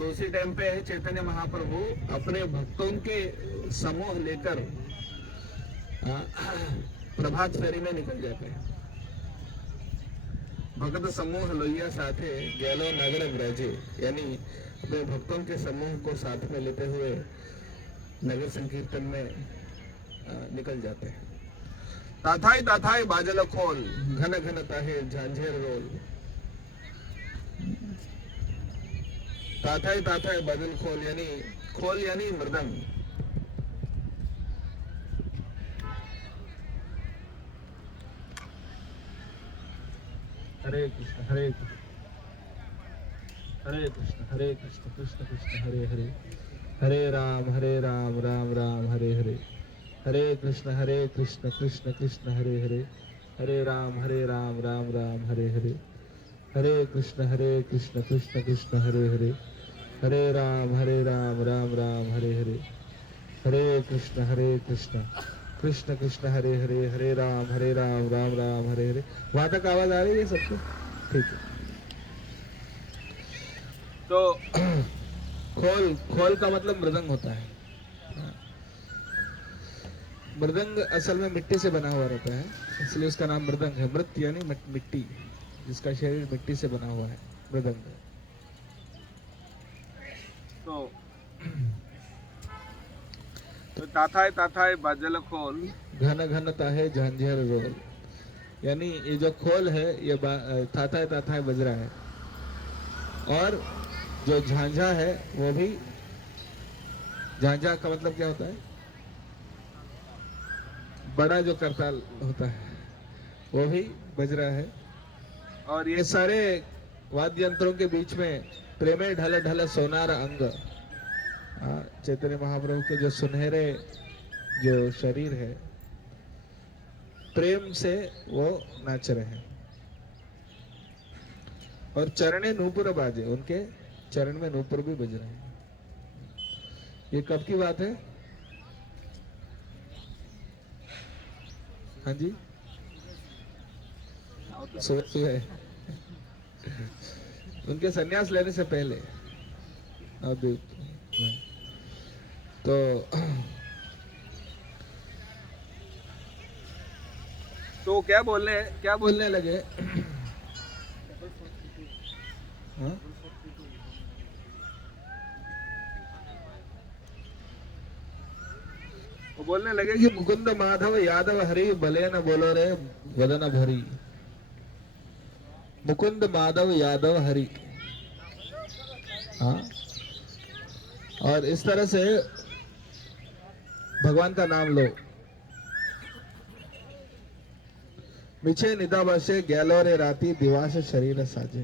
तो उसी टाइम पे चैतन्य महाप्रभु अपने भक्तों के समूह लेकर प्रभात फेरी में निकल जाते हैं। भक्त समूह लोहिया साथे गैलो नगर ब्रजे, यानी अपने भक्तों के समूह को साथ में लेते हुए नगर संकीर्तन में निकल जाते हैं। ताथाई ताथाई बाजल खोल, घन घन ताहे झांझेर रोल। ताथाई ताथाई बाजल खोल यानी मृदंग। हरे कृष्ण हरे कृष्ण कृष्ण कृष्ण हरे हरे, हरे राम राम राम हरे हरे, हरे कृष्ण कृष्ण कृष्ण हरे हरे, हरे राम राम राम हरे हरे, हरे कृष्ण कृष्ण कृष्ण हरे हरे, हरे राम राम राम हरे हरे, हरे कृष्ण कृष्ण कृष्ण हरे हरे, हरे राम राम राम हरे हरे। वहां तक आवाज आ रही है सबको? ठीक है। तो खोल का मतलब मृदंग होता है। मृदंग असल में मिट्टी से बना हुआ रहता है, इसलिए उसका नाम मृदंग है। मृत यानी मिट्टी, जिसका शरीर मिट्टी से बना हुआ है, मृदंग। तो ताथाय बाजल खोल, घन घन ताहे झांझर रोल, यानी ये जो खोल है ये ताथाय ताथाय बज रहा है, और जो झांझा है वो भी, झांझा का मतलब क्या होता है? बड़ा जो करताल होता है वो भी बज रहा है। और ये सारे वाद्य यंत्रों के बीच में प्रेमे ढल ढल सोनार अंग, चैतन्य महाप्रभु के जो सुनहरे जो शरीर है, प्रेम से वो नाच रहे हैं। और चरणे नूपुर बाजे, उनके चरण में नूपुर भी बज रहे हैं। ये कब की बात है? हाँ जी, सुबह उनके सन्यास लेने से पहले। अभी तो क्या बोलने लगे? हाँ? वो बोलने लगे कि मुकुंद माधव यादव हरि, भले न बोलो रे वदन भरी। मुकुंद माधव यादव हरि, हाँ, और इस तरह से भगवान का नाम लो। मिछे निदा बसे गैलो रे राती, दिवास शरीर साजे।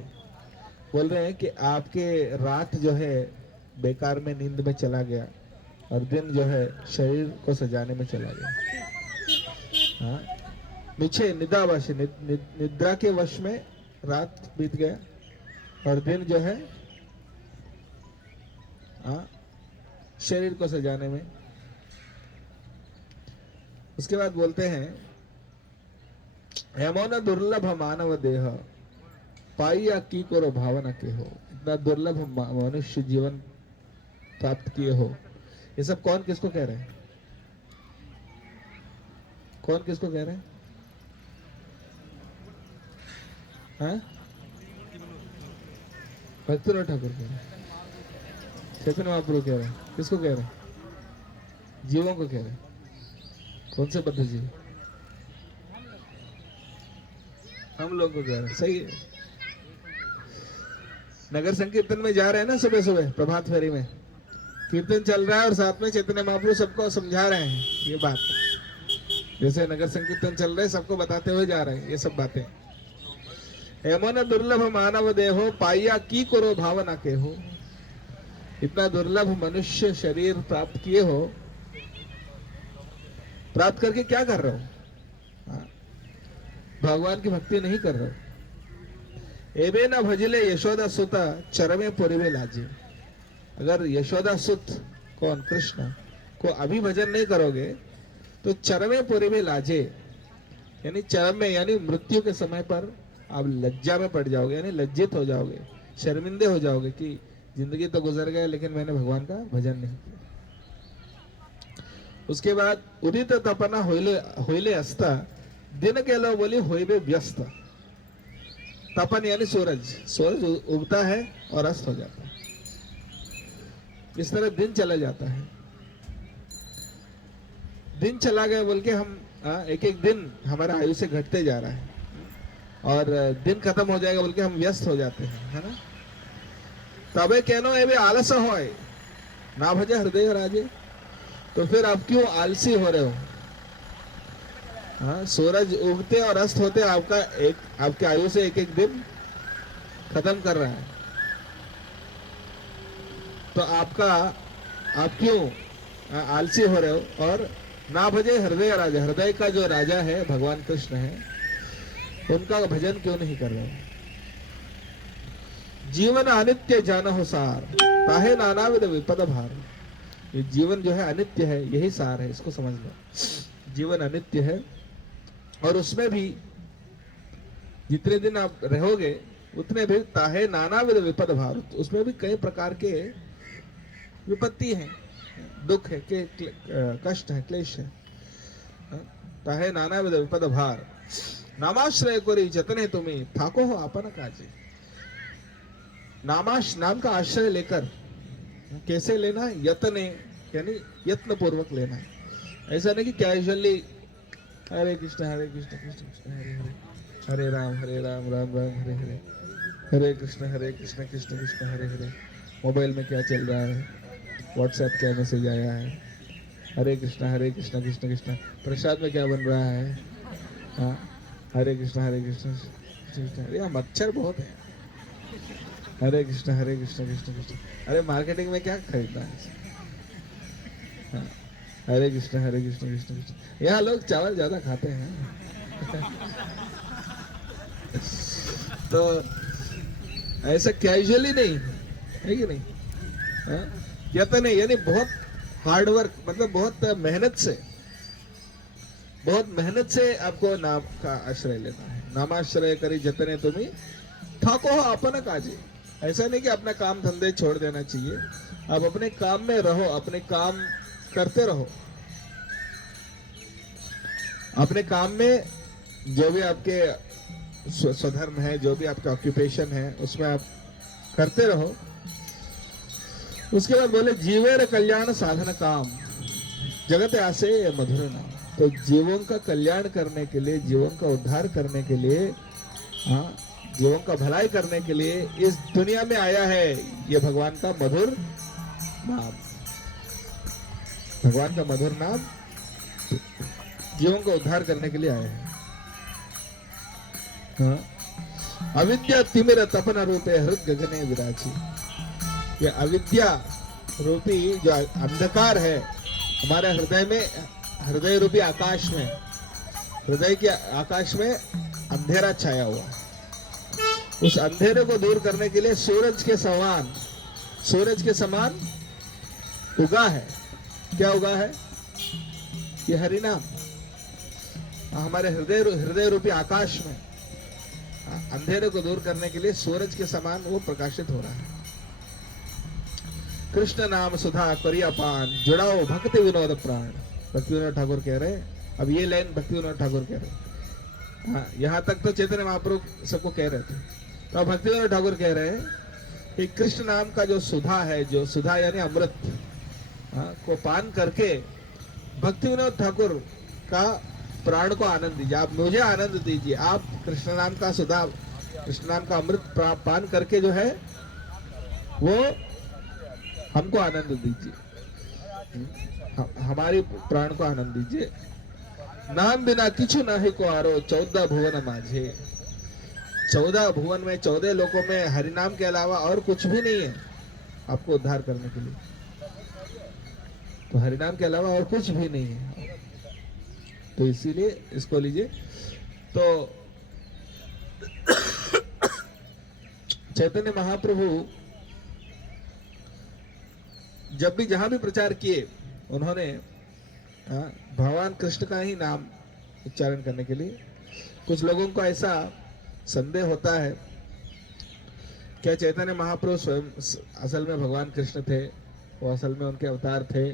बोल रहे हैं कि आपके रात जो है बेकार में नींद में चला गया, और दिन जो है शरीर को सजाने में चला गया। हाँ, मिछे निदा बसे, निद्रा के वश में रात बीत गया, और दिन जो है शरीर को सजाने में। उसके बाद बोलते हैं, हेमोन दुर्लभ मानव देह, पाइया की करो भावना के हो। इतना दुर्लभ मनुष्य जीवन प्राप्त किए हो। ये सब कौन किसको कह रहे हैं? कौन किसको कह रहे हैं? हाँ? भक्तिविनोद ठाकुर कह रहे हैं, चैतन्य महाप्रभु कह रहे हैं। किसको कह रहे हैं? जीवों को कह रहे हैं। कौन से बद्ध जीव? हम लोग को कह रहे हैं। सही है। नगर संकीर्तन में जा रहे हैं ना, सुबह सुबह प्रभात फेरी में कीर्तन चल रहा है, और साथ में चैतन्य महाप्रभु सबको समझा रहे हैं ये बात। जैसे नगर संकीर्तन चल रहे हैं, सबको बताते हुए जा रहे हैं ये सब बातें। हेमन दुर्लभ मानव देहो, पाइया की करो भावना के हो। इतना दुर्लभ मनुष्य शरीर प्राप्त किए हो, प्राप्त करके क्या कर रहे हो? भगवान की भक्ति नहीं कर रहे हो। एबे न भजले यशोदा सुता, चरमे पुरिवे लाजे। अगर यशोदा सुत कौन? कृष्ण को अभी भजन नहीं करोगे तो चरमे पुरिवे लाजे, यानी चरम में, यानी मृत्यु के समय पर आप लज्जा में पड़ जाओगे, यानी लज्जित हो जाओगे, शर्मिंदे हो जाओगे कि जिंदगी तो गुजर गया लेकिन मैंने भगवान का भजन नहीं किया। उसके बाद उदित तपना होइले अस्ता, दिन केलो बोली होइबे व्यस्त। तपन यानी सूरज, सूरज उगता है और अस्त हो जाता है, इस तरह दिन चला जाता है। दिन चला गया बोल के हम एक एक दिन हमारा आयु से घटते जा रहा है, और दिन खत्म हो जाएगा बोल के हम व्यस्त हो जाते हैं, है ना। तबे कहनो ये भी आलस होए ना भजे हृदय राजे। तो फिर आप क्यों आलसी हो रहे हो? हाँ, सूरज उगते और अस्त होते आपके आयु से एक एक दिन खत्म कर रहा है, तो आप क्यों आलसी हो रहे हो? और ना भजे हृदय राजा, हृदय का जो राजा है भगवान कृष्ण है, उनका भजन क्यों नहीं कर रहे हो? जीवन अनित्य जानहु सार, ताहे नानाविध विपद भार। ये जीवन जो है अनित्य है, यही सार है, इसको समझ लो। जीवन अनित्य है, और उसमें भी जितने दिन आप रहोगे उतने भी ताहे नानाविध विपद भार, उसमें भी कई प्रकार के विपत्ति है, दुख है, कष्ट है, क्लेश है। ताहे नानाविध विपद भार, नामाश्रय करी जतने तुम्हें थाको हो आपन काजे। नाम का आश्रय लेकर, कैसे लेना है? यतने यानी यत्न पूर्वक लेना है। ऐसा नहीं कि कैजुअली हरे कृष्ण कृष्ण कृष्ण हरे हरे, हरे राम राम राम हरे हरे, हरे कृष्ण कृष्ण कृष्ण हरे हरे। मोबाइल में क्या चल रहा है, व्हाट्सएप क्या मैसेज आया है, हरे कृष्ण कृष्ण कृष्ण। प्रसाद में क्या बन रहा है, हाँ, हरे कृष्ण कृष्ण। अरे मच्छर बहुत है, हरे कृष्ण कृष्ण कृष्ण। अरे मार्केटिंग में क्या खरीदना है, हाँ, हरे कृष्ण कृष्ण कृष्ण। यहाँ लोग चावल ज्यादा खाते हैं तो ऐसा कैजुअली नहीं है कि नहीं, हाँ? यतने यानी बहुत हार्ड वर्क, मतलब बहुत मेहनत से आपको नाम का आश्रय लेना है। नामाश्रय करी जतने तुम्हें ठाको हो अपन काजे। ऐसा नहीं कि अपना काम धंधे छोड़ देना चाहिए, आप अपने काम में रहो, अपने काम करते रहो, अपने काम में जो भी आपके स्वधर्म है, जो भी आपका ऑक्यूपेशन है, उसमें आप करते रहो। उसके बाद बोले जीवेर कल्याण साधन काम, जगत आसे मधुर नाम। तो जीवों का कल्याण करने के लिए, जीवन का उद्धार करने के लिए, हाँ, जीवों का भलाई करने के लिए इस दुनिया में आया है ये भगवान का मधुर नाम। भगवान का मधुर नाम जीवों का उद्धार करने के लिए आया है, हाँ। अविद्या तिमिर तपन रूपे हृद गगने विराजी। ये अविद्या रूपी जो अंधकार है हमारे हृदय में, हृदय रूपी आकाश में, हृदय के आकाश में अंधेरा छाया हुआ है। उस अंधेरे को दूर करने के लिए सूरज के समान उगा है। क्या उगा है? ये हरिनाम हमारे हृदय रूपी आकाश में अंधेरे को दूर करने के लिए सूरज के समान वो प्रकाशित हो रहा है। कृष्ण नाम सुधा करिया पान, जुड़ाओ भक्ति विनोद प्राण। भक्ति विनोद ठाकुर कह रहे, अब ये लाइन भक्ति विनोद ठाकुर कह रहे, हाँ, यहाँ तक तो चैतन्य महाप्रभु सबको कह रहे थे, तो भक्ति विनोद ठाकुर कह रहे हैं कि कृष्ण नाम का जो सुधा है, जो सुधा यानी अमृत, हाँ, को पान करके भक्ति विनोद ठाकुर का प्राण को आनंद दीजिए। आप मुझे आनंद दीजिए, आप कृष्ण नाम का सुधा, कृष्ण नाम का अमृत पान करके जो है वो हमको आनंद दीजिए, हमारी प्राण को आनंद दीजिए। नाम बिना किछु नहीं को आरो 14 भुवन माझे। 14 भुवन में, 14 लोकों में हरिनाम के अलावा और कुछ भी नहीं है आपको उद्धार करने के लिए। तो हरिनाम के अलावा और कुछ भी नहीं है, तो इसीलिए इसको लीजिए। तो चैतन्य महाप्रभु जब भी जहां भी प्रचार किए, उन्होंने भगवान कृष्ण का ही नाम उच्चारण करने के लिए। कुछ लोगों को ऐसा संदेह होता है क्या चैतन्य महाप्रभु स्वयं असल में भगवान कृष्ण थे? वो असल में उनके अवतार थे?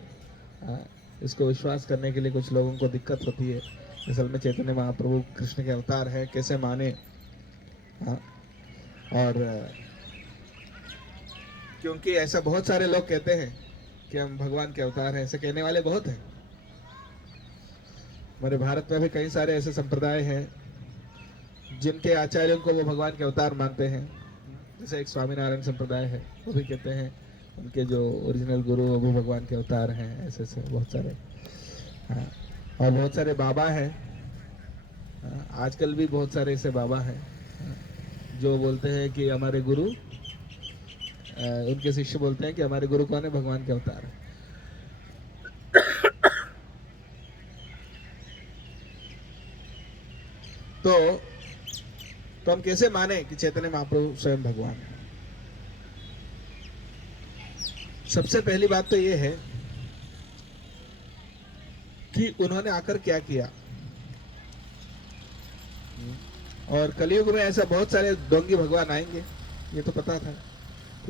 इसको विश्वास करने के लिए कुछ लोगों को दिक्कत होती है। असल में चैतन्य महाप्रभु कृष्ण के अवतार है, कैसे माने? और क्योंकि ऐसा बहुत सारे लोग कहते हैं कि हम भगवान के अवतार हैं, ऐसे कहने वाले बहुत हैं। हमारे भारत में भी कई सारे ऐसे संप्रदाय हैं जिनके आचार्यों को वो भगवान के अवतार मानते हैं। जैसे एक स्वामीनारायण संप्रदाय है, वो भी कहते हैं उनके जो ओरिजिनल गुरु वो भगवान के अवतार हैं। ऐसे ऐसे बहुत सारे, हाँ। और बहुत सारे बाबा हैं, आजकल भी बहुत सारे ऐसे बाबा हैं जो बोलते हैं कि हमारे गुरु, उनके शिष्य बोलते हैं कि हमारे गुरु कौन है? भगवान के अवतार है। तो हम कैसे माने कि चैतन्य महाप्रभु स्वयं भगवान है? सबसे पहली बात तो ये है कि उन्होंने आकर क्या किया। और कलयुग में ऐसा बहुत सारे डोंगी भगवान आएंगे, ये तो पता था।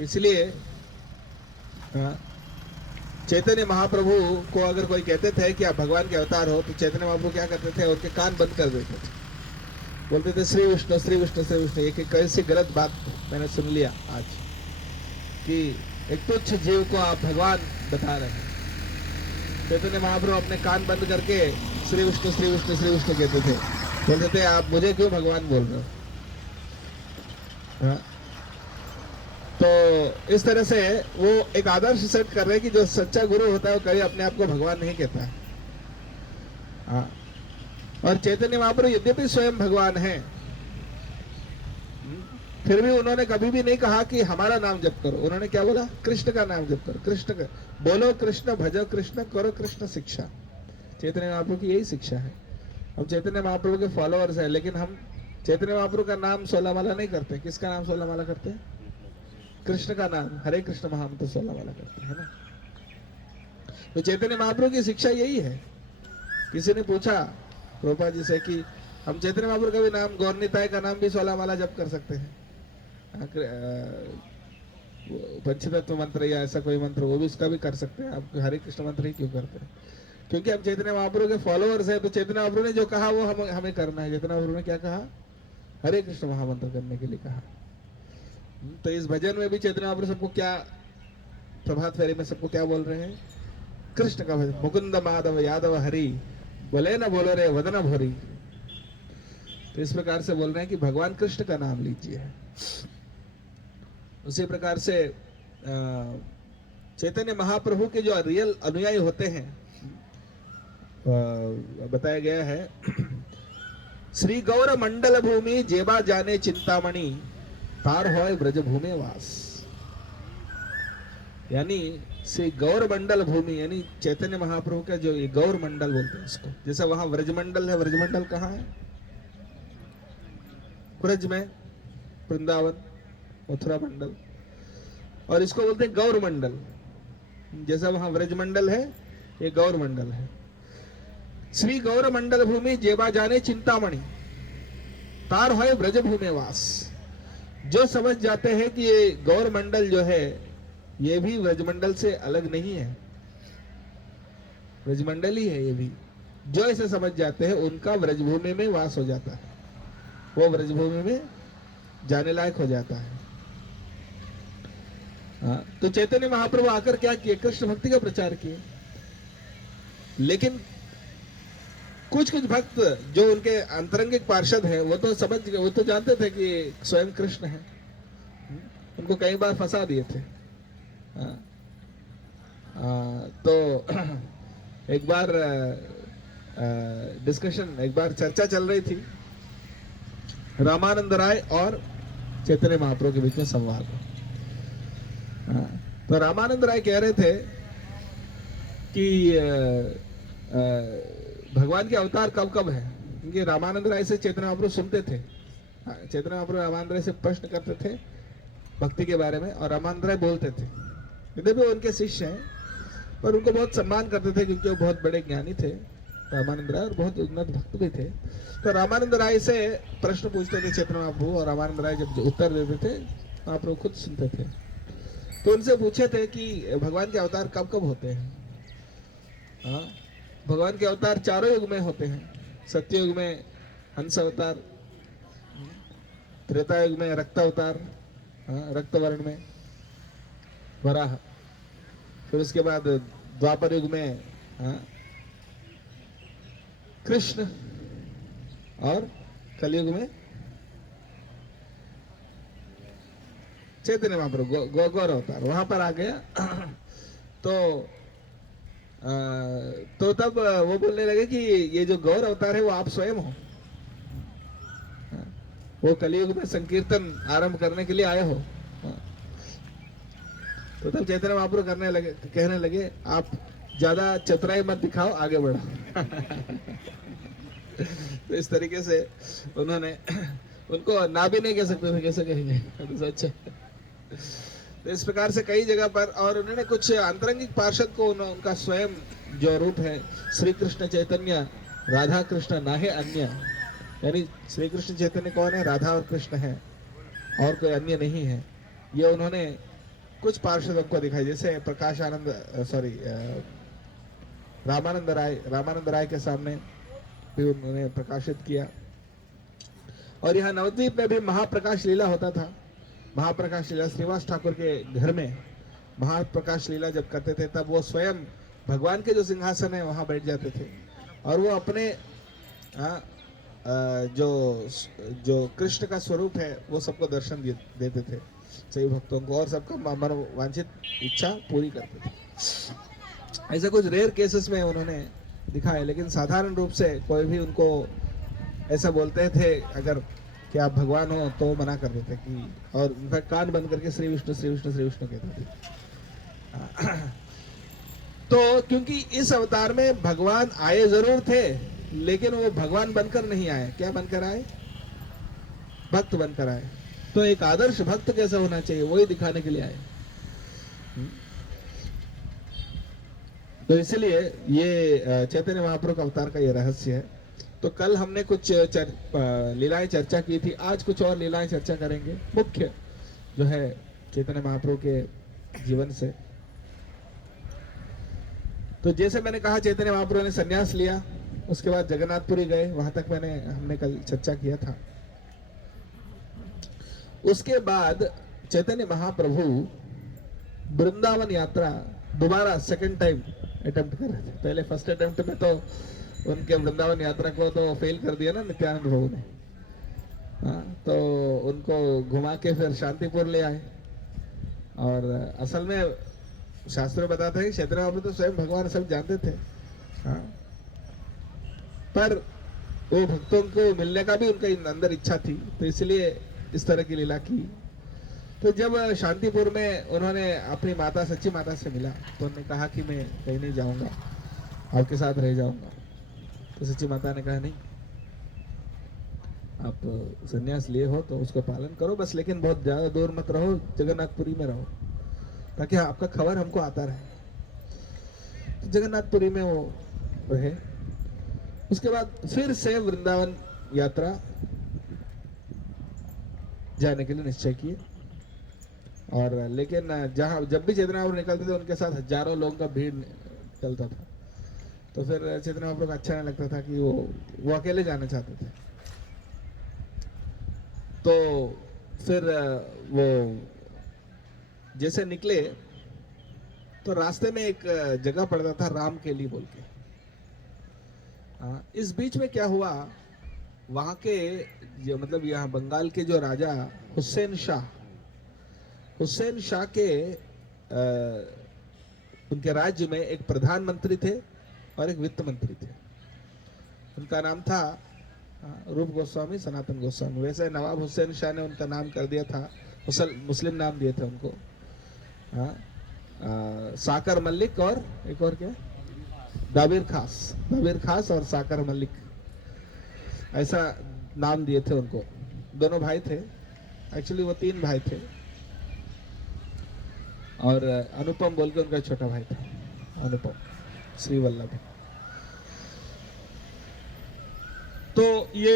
इसलिए चैतन्य महाप्रभु को अगर कोई कहते थे कि आप भगवान के अवतार हो, तो चैतन्य महाप्रभु क्या करते थे? उनके कान बंद कर देते थे, बोलते थे श्री विष्णु श्री विष्णु श्री विष्णु। एक कैसी गलत बात मैंने सुन लिया आज कि एक तुच्छ जीव को आप भगवान बता रहे हैं। चैतन्य महाप्रभु अपने कान बंद करके श्री विष्णु श्री विष्णु श्री विष्णु कहते थे, बोलते थे आप मुझे क्यों भगवान बोल रहे हो? तो इस तरह से वो एक आदर्श सेट कर रहे हैं कि जो सच्चा गुरु होता है वो कभी अपने आप को भगवान नहीं कहता है। हाँ। और चैतन्य महाप्रभु यद्यपि स्वयं भगवान हैं, फिर भी उन्होंने कभी भी नहीं कहा कि हमारा नाम जप करो। उन्होंने क्या बोला? कृष्ण का नाम जप करो, कृष्ण का बोलो, कृष्ण भजो, कृष्ण करो कृष्ण शिक्षा। चैतन्य महाप्रभु की यही शिक्षा है। हम चैतन्य महाप्रभु के फॉलोअर्स हैं, लेकिन हम चैतन्य महाप्रभु का नाम 16 माला नहीं करते। किसका नाम 16 माला करते हैं? कृष्ण का नाम, हरे कृष्ण महामंत्र 16 माला करते हैं ना। तो चैतन्य महाप्रभु की शिक्षा यही है। किसी ने पूछा प्रभुपाद जी से कि हम चैतन्य महाप्रभु का भी नाम, गौरनिताय का नाम भी 16 माला जप कर सकते हैं, पंचतत्व मंत्र या ऐसा कोई मंत्र, वो भी उसका भी कर सकते हैं। आप हरे कृष्ण मंत्र ही क्यों करते हैं? क्योंकि हम चैतन्य महाप्रभु के फॉलोअर्स हैं। तो चैतन्य महाप्रभु ने जो कहा वो हमें करना है। चैतन्य महाप्रभु ने क्या कहा? हरे कृष्ण महामंत्र करने के लिए कहा। तो इस भजन में भी चैतन्य महाप्रभु सबको क्या, प्रभात फेरी में सबको क्या बोल रहे हैं? कृष्ण का भजन, मुकुंद माधव यादव हरि, बोले न बोलो रे वदन भरी। तो इस प्रकार से बोल रहे हैं कि भगवान कृष्ण का नाम लीजिए। उसी प्रकार से चैतन्य महाप्रभु के जो रियल अनुयायी होते हैं, बताया गया है, श्री गौर मंडल भूमि जेबा जाने चिंतामणि, तार होय ब्रज भूमि वास। यानी श्री गौर मंडल भूमि, यानी चैतन्य महाप्रभु का जो ये गौर मंडल बोलते हैं इसको, जैसे वहां व्रजमंडल है। व्रजमंडल कहाँ है? ब्रज में, वृंदावन, मथुरा मंडल। और इसको बोलते हैं गौर मंडल। जैसा वहां व्रजमंडल है, ये गौर मंडल है। श्री गौर मंडल भूमि जेबा जाने चिंतामणि, तार होय ब्रज भूमि वास। जो समझ जाते हैं कि ये गौर मंडल जो है ये भी व्रजमंडल से अलग नहीं है, व्रजमंडल ही है ये भी, जो ऐसे समझ जाते हैं उनका व्रजभूमि में वास हो जाता है, वो व्रजभूमि में जाने लायक हो जाता है। तो चैतन्य महाप्रभु आकर क्या किए? कृष्ण भक्ति का प्रचार किए। लेकिन कुछ कुछ भक्त जो उनके अंतरंगिक पार्षद हैं, वो तो समझ गए, वो तो जानते थे कि स्वयं कृष्ण है। उनको कई बार फंसा दिए थे। तो एक बार डिस्कशन, एक बार चर्चा चल रही थी, रामानंद राय और चैतन्य महाप्रभु के बीच में संवाद। तो रामानंद राय कह रहे थे कि भगवान के अवतार कब कब है, क्योंकि रामानंद राय से चैतन्य महाप्रभु सुनते थे। चैतन्य महाप्रभु रामानंद राय से प्रश्न करते थे भक्ति के बारे में, और रामानंद राय बोलते थे। यद्यपि वो उनके शिष्य हैं, पर उनको बहुत सम्मान करते थे क्योंकि वो बहुत बड़े ज्ञानी थे रामानंद राय, और बहुत उन्नत भक्त भी थे। तो रामानंद राय से प्रश्न पूछते थे चैतन्य महाप्रभु, और रामानंद राय जब उत्तर देते थे महाप्रभु खुद सुनते थे। तो उनसे पूछे थे कि भगवान के अवतार कब कब होते हैं। हाँ, भगवान के अवतार चारों युग में होते हैं। सत्ययुग में हंस अवतार, त्रेता युग में रक्त अवतार, रक्त वर्ण में वराह, फिर उसके बाद द्वापर युग में कृष्ण, और कलयुग में चैतन्य महाप्रभु गौर अवतार वहां पर आ गया। तो तब वो बोलने लगे कि ये जो गौर अवतार है वो आप स्वयं हो, वो कलयुग में संकीर्तन आरंभ करने के लिए आए हो। तो तब चैतन्य महाप्रभु कहने लगे आप ज्यादा चतुराई मत दिखाओ, आगे बढ़ो। तो इस तरीके से उन्होंने, उनको ना भी नहीं कह सकते थे, कैसे कहेंगे, तो सच है। तो इस प्रकार से कई जगह पर, और उन्होंने कुछ अंतरंगिक पार्षद को उनका स्वयं जो रूप है, श्री कृष्ण चैतन्य राधा कृष्ण नाहे अन्य, यानी श्री कृष्ण चैतन्य कौन है, राधा और कृष्ण है, और कोई अन्य नहीं है, ये उन्होंने कुछ पार्षदों को दिखाई। जैसे प्रकाश आनंद, रामानंद राय के सामने भी उन्होंने प्रकाशित किया। और यहाँ नवद्वीप में भी महाप्रकाश लीला होता था। महाप्रकाश लीला श्रीवास ठाकुर के घर में महाप्रकाश लीला जब करते थे, तब वो स्वयं भगवान के जो सिंहासन है वहां बैठ जाते थे, और वो अपने जो कृष्ण का स्वरूप है वो सबको दर्शन देते थे, सभी भक्तों को, और सबका मनोवांछित इच्छा पूरी करते थे। ऐसा कुछ रेयर केसेस में उन्होंने दिखाया, लेकिन साधारण रूप से कोई भी उनको ऐसा बोलते थे अगर कि आप भगवान हो, तो मना कर देते कि, और इनफैक्ट कान बंद करके श्री विष्णु श्री विष्णु श्री विष्णु कहते थे। तो क्योंकि इस अवतार में भगवान आए जरूर थे, लेकिन वो भगवान बनकर नहीं आए। क्या बनकर आए? भक्त बनकर आए। तो एक आदर्श भक्त कैसा होना चाहिए, वही दिखाने के लिए आए। तो इसलिए ये चैतन्य महाप्रभु का अवतार का ये रहस्य है। तो कल हमने कुछ लीलाएं चर्चा की थी, आज कुछ और लीलाएं चर्चा करेंगे, मुख्य जो है चैतन्य महाप्रभु के जीवन से। तो जैसे मैंने कहा, चैतन्य महाप्रभु ने संन्यास लिया, उसके बाद जगन्नाथपुरी गए, वहां तक हमने कल चर्चा किया था। उसके बाद चैतन्य महाप्रभु वृंदावन यात्रा दोबारा सेकंड टाइम अटेम्प्ट कर रहे थे। पहले फर्स्ट अटेम्प्ट में तो उनके वृंदावन यात्रा को तो फेल कर दिया ना नित्यानंद प्रभु ने। तो उनको घुमा के फिर शांतिपुर ले आए। और असल में शास्त्र बताते हैं कि चैतन्य महाप्रभु तो स्वयं भगवान सब जानते थे, पर वो भक्तों को मिलने का भी उनका अंदर इच्छा थी, तो इसलिए इस तरह की लीला की। तो जब शांतिपुर में उन्होंने अपनी माता, सच्ची माता से मिला, तो उन्होंने कहा कि मैं कहीं नहीं जाऊंगा, आपके साथ रह जाऊंगा। तो सच्ची माता ने कहा नहीं, आप संन्यास लिए हो तो उसको पालन करो बस, लेकिन बहुत ज्यादा दूर मत रहो, जगन्नाथपुरी में रहो, ताकि आपका खबर हमको आता रहे। तो जगन्नाथपुरी में वो रहे। उसके बाद फिर से वृंदावन यात्रा जाने के लिए निश्चय किए। और लेकिन जब भी चैतन्य महाप्रभु निकलते थे, उनके साथ हजारों लोगों का भीड़ निकलता था। तो फिर चैतन्य महाप्रभु को अच्छा नहीं लगता था कि वो अकेले जाना चाहते थे। तो फिर वो जैसे निकले तो रास्ते में एक जगह पड़ता था रामकेली बोल के। इस बीच में क्या हुआ, वहां के मतलब यहाँ बंगाल के जो राजा हुसैन शाह के उनके राज्य में एक प्रधानमंत्री थे और एक वित्त मंत्री थे। उनका नाम था रूप गोस्वामी, सनातन गोस्वामी। वैसे नवाब हुसैन शाह ने उनका नाम कर दिया था, मुस्लिम नाम दिए थे उनको, साकर मलिक और एक और क्या, दाबिर खास और साकर मलिक, ऐसा नाम दिए थे उनको। दोनों भाई थे, एक्चुअली वो 3 भाई थे, और अनुपम बोल के उनका छोटा भाई था, अनुपम श्री वल्लभ। तो ये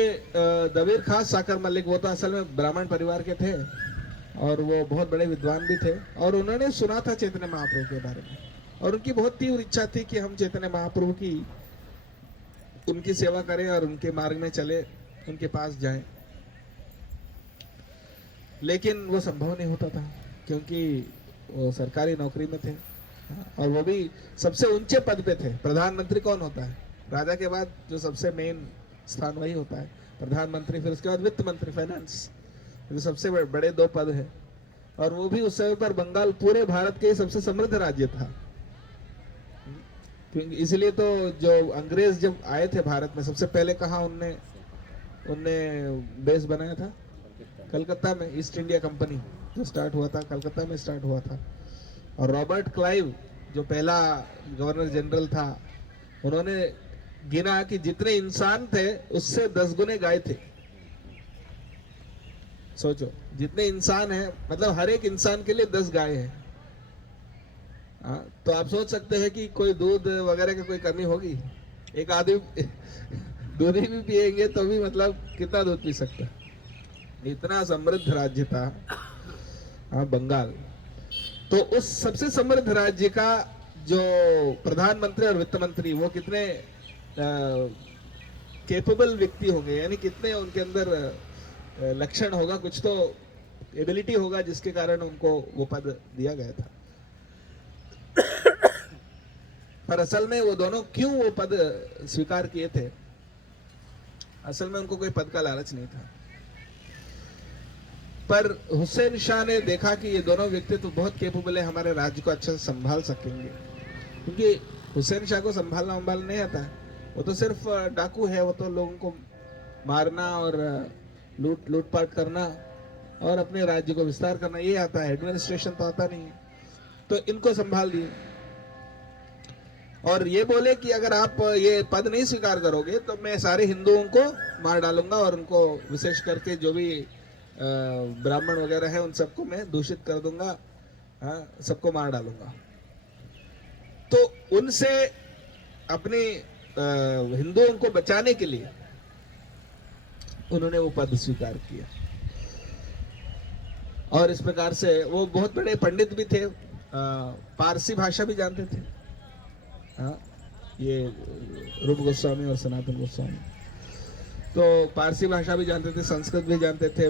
दबीर खास साकर मलिक, वो तो असल में ब्राह्मण परिवार के थे, और वो बहुत बड़े विद्वान भी थे, और उन्होंने सुना था चैतन्य महाप्रभु के बारे में, और उनकी बहुत तीव्र इच्छा थी कि हम चैतन्य महाप्रभु की उनकी सेवा करें और उनके मार्ग में चले, उनके पास जाएं। लेकिन वो संभव नहीं होता था, क्योंकि वो सरकारी नौकरी में थे, और वो भी सबसे ऊंचे पद पे थे। प्रधानमंत्री कौन होता है? राजा के बाद जो सबसे मेन स्थान वही होता है, प्रधानमंत्री, फिर उसके बाद वित्त मंत्री, फाइनेंस, जो सबसे बड़े दो पद है। और वो भी उस समय पर बंगाल पूरे भारत के सबसे समृद्ध राज्य था, क्योंकि इसलिए तो जो अंग्रेज जब आए थे भारत में, सबसे पहले कहाँ उनने बेस बनाया था? कलकत्ता में। ईस्ट इंडिया कंपनी जो स्टार्ट हुआ था कलकत्ता में स्टार्ट हुआ था। और रॉबर्ट क्लाइव जो पहला गवर्नर जनरल था, उन्होंने गिना कि जितने इंसान थे उससे 10 गुने गाय थे। सोचो, जितने इंसान हैं, मतलब हर एक इंसान के लिए 10 गाय है। तो आप सोच सकते हैं कि कोई दूध वगैरह की कोई कमी होगी? एक आदमी दूध ही भी पिएंगे तो भी मतलब कितना दूध पी सकता है? इतना समृद्ध राज्य था बंगाल। तो उस सबसे समृद्ध राज्य का जो प्रधानमंत्री और वित्त मंत्री, वो कितने कैपेबल व्यक्ति होंगे, यानी कितने उनके अंदर लक्षण होगा, कुछ तो एबिलिटी होगा जिसके कारण उनको वो पद दिया गया था। पर असल में वो दोनों क्यों वो पद स्वीकार किए थे? असल में उनको कोई पद का लालच नहीं था, पर हुसैन शाह ने देखा कि ये दोनों व्यक्ति तो बहुत कैपेबल है, हमारे राज्य को अच्छे से संभाल सकेंगे। क्योंकि हुसैन शाह को संभालना नहीं आता, वो तो सिर्फ डाकू है, वो तो लोगों को मारना और लूटपाट करना और अपने राज्य को विस्तार करना, ये आता है। एडमिनिस्ट्रेशन तो आता नहीं। तो इनको संभाल दिए, और ये बोले कि अगर आप ये पद नहीं स्वीकार करोगे तो मैं सारे हिंदुओं को मार डालूंगा, और उनको विशेष करके जो भी ब्राह्मण वगैरह है उन सबको मैं दूषित कर दूंगा, सबको मार डालूंगा। तो उनसे अपने हिंदुओं को बचाने के लिए उन्होंने वो पद स्वीकार किया। और इस प्रकार से वो बहुत बड़े पंडित भी थे, पारसी भाषा भी जानते थे। ये रूप गोस्वामी और सनातन गोस्वामी तो पारसी भाषा भी जानते थे, संस्कृत भी जानते थे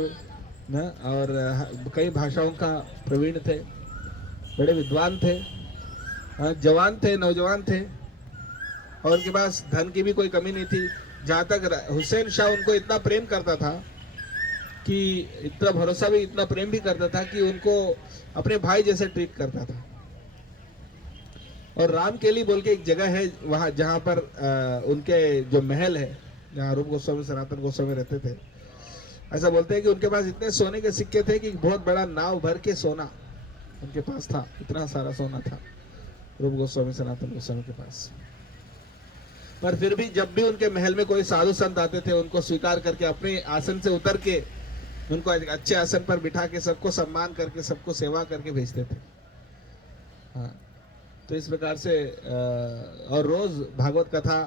ना, और कई भाषाओं का प्रवीण थे, बड़े विद्वान थे, जवान थे, नौजवान थे, और उनके पास धन की भी कोई कमी नहीं थी। जहाँ तक हुसैन शाह उनको इतना प्रेम करता था, कि इतना भरोसा भी, इतना प्रेम भी करता था कि उनको अपने भाई जैसे ट्रीट करता था। और रामकेली बोल के एक जगह है वहाँ, जहाँ पर उनके जो महल है, जहाँ रूप गोस्वामी सनातन गोस्वामी रहते थे, ऐसा बोलते हैं कि उनके पास इतने सोने के सिक्के थे कि बहुत बड़ा नाव भर के सोना उनके पास था, इतना सारा सोना था रूप गोस्वामी सनातन गोस्वामी के पास। पर फिर भी जब भी उनके महल में कोई साधु संत आते थे, उनको स्वीकार करके अपने आसन से उतर के उनको अच्छे आसन पर बिठा के सबको सम्मान करके, सबको सेवा करके भेजते थे। हाँ, तो इस प्रकार से और रोज भागवत कथा,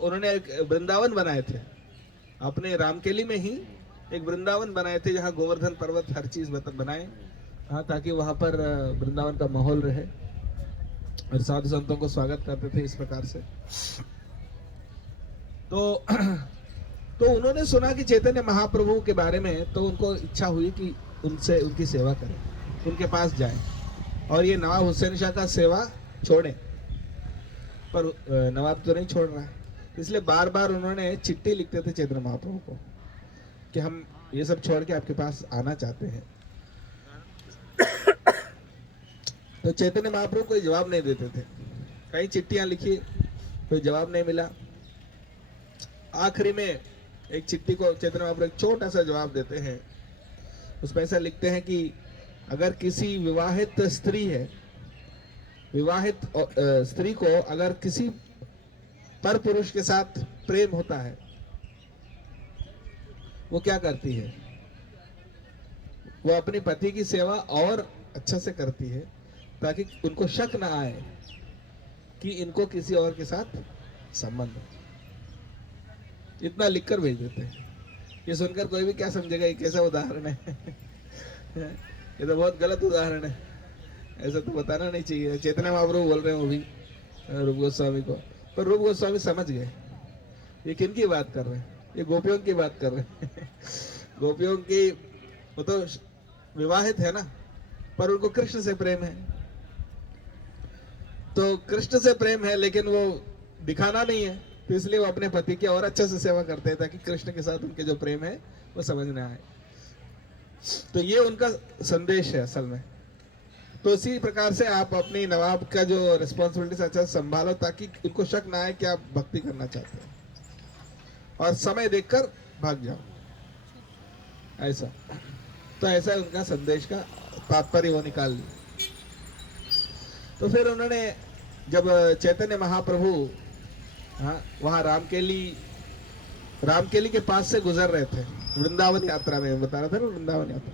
उन्होंने एक वृंदावन बनाए थे अपने रामकेली में ही, एक वृंदावन बनाए थे जहाँ गोवर्धन पर्वत हर चीज बनाए, ताकि वहां पर वृंदावन का माहौल रहे, और साधु संतों को स्वागत करते थे इस प्रकार से। तो उन्होंने सुना कि चैतन्य महाप्रभु के बारे में, तो उनको इच्छा हुई कि उनसे उनकी सेवा करें, उनके पास जाएं, और ये नवाब हुसैन शाह का सेवा छोड़े। पर नवाब तो नहीं छोड़ रहा, इसलिए बार बार उन्होंने चिट्ठी लिखते थे चैतन्य महाप्रभु को कि हम ये सब छोड़ के आपके पास आना चाहते हैं। तो चैतन्य महाप्रभु कोई जवाब नहीं देते थे, कई चिट्ठियां लिखी, कोई जवाब नहीं मिला। आखिरी में एक चिट्ठी को चैतन्य महाप्रभु एक छोटा सा जवाब देते हैं। उसमें ऐसा लिखते हैं कि अगर किसी विवाहित स्त्री है, विवाहित स्त्री को अगर किसी पर पुरुष के साथ प्रेम होता है, वो क्या करती है? वो अपने पति की सेवा और अच्छा से करती है, ताकि उनको शक ना आए कि इनको किसी और के साथ संबंध है। इतना लिखकर भेज देते हैं। ये सुनकर कोई भी क्या समझेगा, ये कैसा उदाहरण है? ये तो बहुत गलत उदाहरण है, ऐसा तो बताना नहीं चाहिए। चैतन्य महाप्रभु बोल रहे हैं वो भी रूप गोस्वामी को, पर रूप गोस्वामी समझ गए ये किन की बात कर रहे हैं, ये गोपियों की बात कर रहे हैं। गोपियों की, वो तो विवाहित है ना, पर उनको कृष्ण से प्रेम है। तो कृष्ण से प्रेम है लेकिन वो दिखाना नहीं है, तो इसलिए वो अपने पति की और अच्छे से सेवा करते हैं ताकि कृष्ण के साथ उनके जो प्रेम है वो समझ में आए। तो ये उनका संदेश है असल में। तो इसी प्रकार से आप अपनी नवाब का जो रिस्पॉन्सिबिलिटी अच्छा संभालो ताकि उनको शक ना आए कि आप भक्ति करना चाहते हैं, और समय देखकर भाग जाओ, ऐसा। तो ऐसा उनका संदेश का तात्पर्य वो निकाल लिया। तो फिर उन्होंने जब चैतन्य महाप्रभु वहां रामकेली के पास से गुजर रहे थे वृंदावन यात्रा में, बता रहा था ना वृंदावन यात्रा,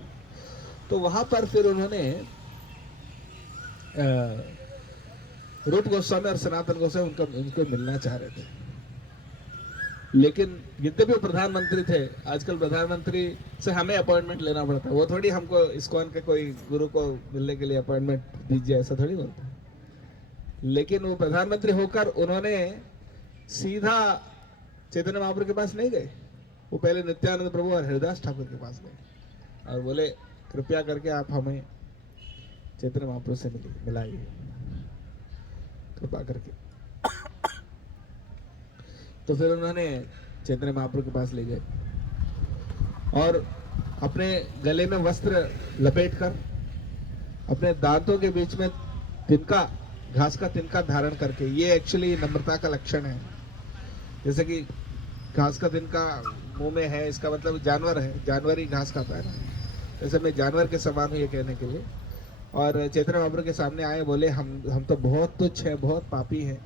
तो वहां पर फिर उन्होंने रूप गोस्वामी और सनातन गोस्वामी उनको मिलना चाह रहे थे। लेकिन यद्यपि वो प्रधानमंत्री थे, आजकल प्रधानमंत्री से हमें अपॉइंटमेंट लेना पड़ता है, वो थोड़ी हमको इस्कॉन के कोई गुरु को मिलने के लिए अपॉइंटमेंट दीजिए, ऐसा थोड़ी बोलते हैं। लेकिन वो प्रधानमंत्री होकर उन्होंने सीधा चैतन्य महाप्रभु के पास नहीं गए, वो पहले नित्यानंद प्रभु और हरिदास ठाकुर के पास गए और बोले कृपया करके आप हमें चैतन्य महाप्रभु से मिलाइए कृपा करके। तो फिर उन्होंने चैतन्य महाप्रभु के पास ले गए और अपने गले में वस्त्र लपेटकर अपने दांतों के बीच में तिनका, घास का तिनका धारण करके, ये एक्चुअली नम्रता का लक्षण है। जैसे कि घास का तिनका मुंह में है, इसका मतलब जानवर है, जानवर ही घास खाता है ना, जैसे मैं जानवर के समान हूँ ये कहने के लिए। और चैतन्य महाप्रभु के सामने आए, बोले हम तो बहुत तुच्छ हैं, बहुत पापी हैं,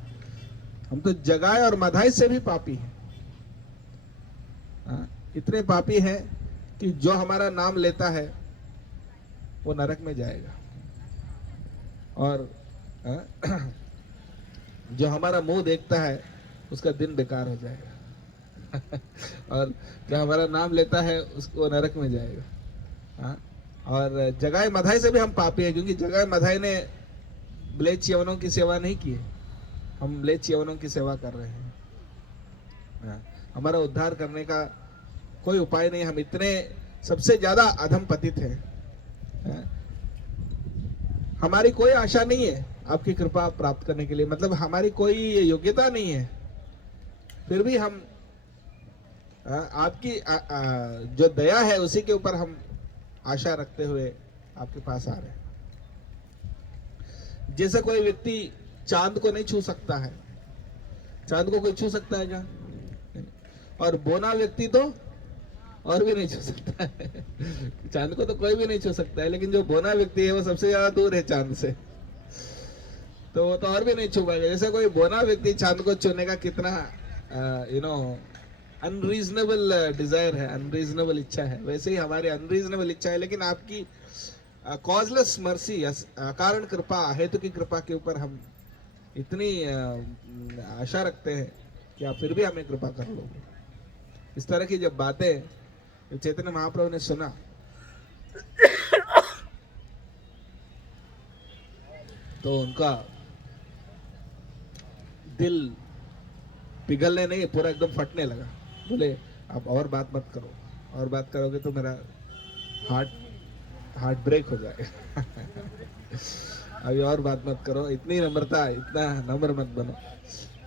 हम तो जगाए और मधाई से भी पापी हैं। इतने पापी हैं कि जो हमारा नाम लेता है वो नरक में जाएगा, और जो हमारा मुंह देखता है उसका दिन बेकार हो जाएगा। और जो हमारा नाम लेता है उसको नरक में जाएगा। और जगाए मधाई से भी हम पापी हैं, क्योंकि जगाए मधाई ने म्लेच्छ यवनों की सेवा नहीं की है, हम म्लेच्छ यवनों की सेवा कर रहे हैं। हमारा उद्धार करने का कोई उपाय नहीं, हम इतने सबसे ज्यादा अधम पतित हैं। हमारी कोई आशा नहीं है आपकी कृपा प्राप्त करने के लिए, मतलब हमारी कोई योग्यता नहीं है, फिर भी हम आपकी जो दया है उसी के ऊपर हम आशा रखते हुए आपके पास आ रहे हैं। जैसे कोई व्यक्ति चांद को नहीं छू सकता है, चांद को कोई छू सकता है क्या? नहीं। और बोना व्यक्ति तो और भी नहीं छू सकता है। चांद को तो कोई भी नहीं छू सकता है, लेकिन जो बोना व्यक्ति है वो सबसे ज्यादा दूर है चांद से, तो वो तो और भी नहीं छू पाएगा। जैसे कोई बोना व्यक्ति चांद को छूने का कितना अनरीजनेबल डिजायर है, अनरीजनेबल इच्छा है, वैसे ही हमारी अनरीजनेबल इच्छा है। लेकिन आपकी कॉजलेस मर्सी, अकारण कृपा, हेतु की कृपा के ऊपर हम इतनी आशा रखते हैं कि आप फिर भी हमें कृपा कर लोगे। इस तरह की जब बातें चैतन्य महाप्रभु ने सुना तो उनका दिल पिघलने नहीं, पूरा एकदम फटने लगा। बोले आप और बात मत करो, और बात करोगे तो मेरा हार्ट ब्रेक हो जाएगा। अभी और बात मत करो, इतनी नम्रता, इतना नम्र मत बनो।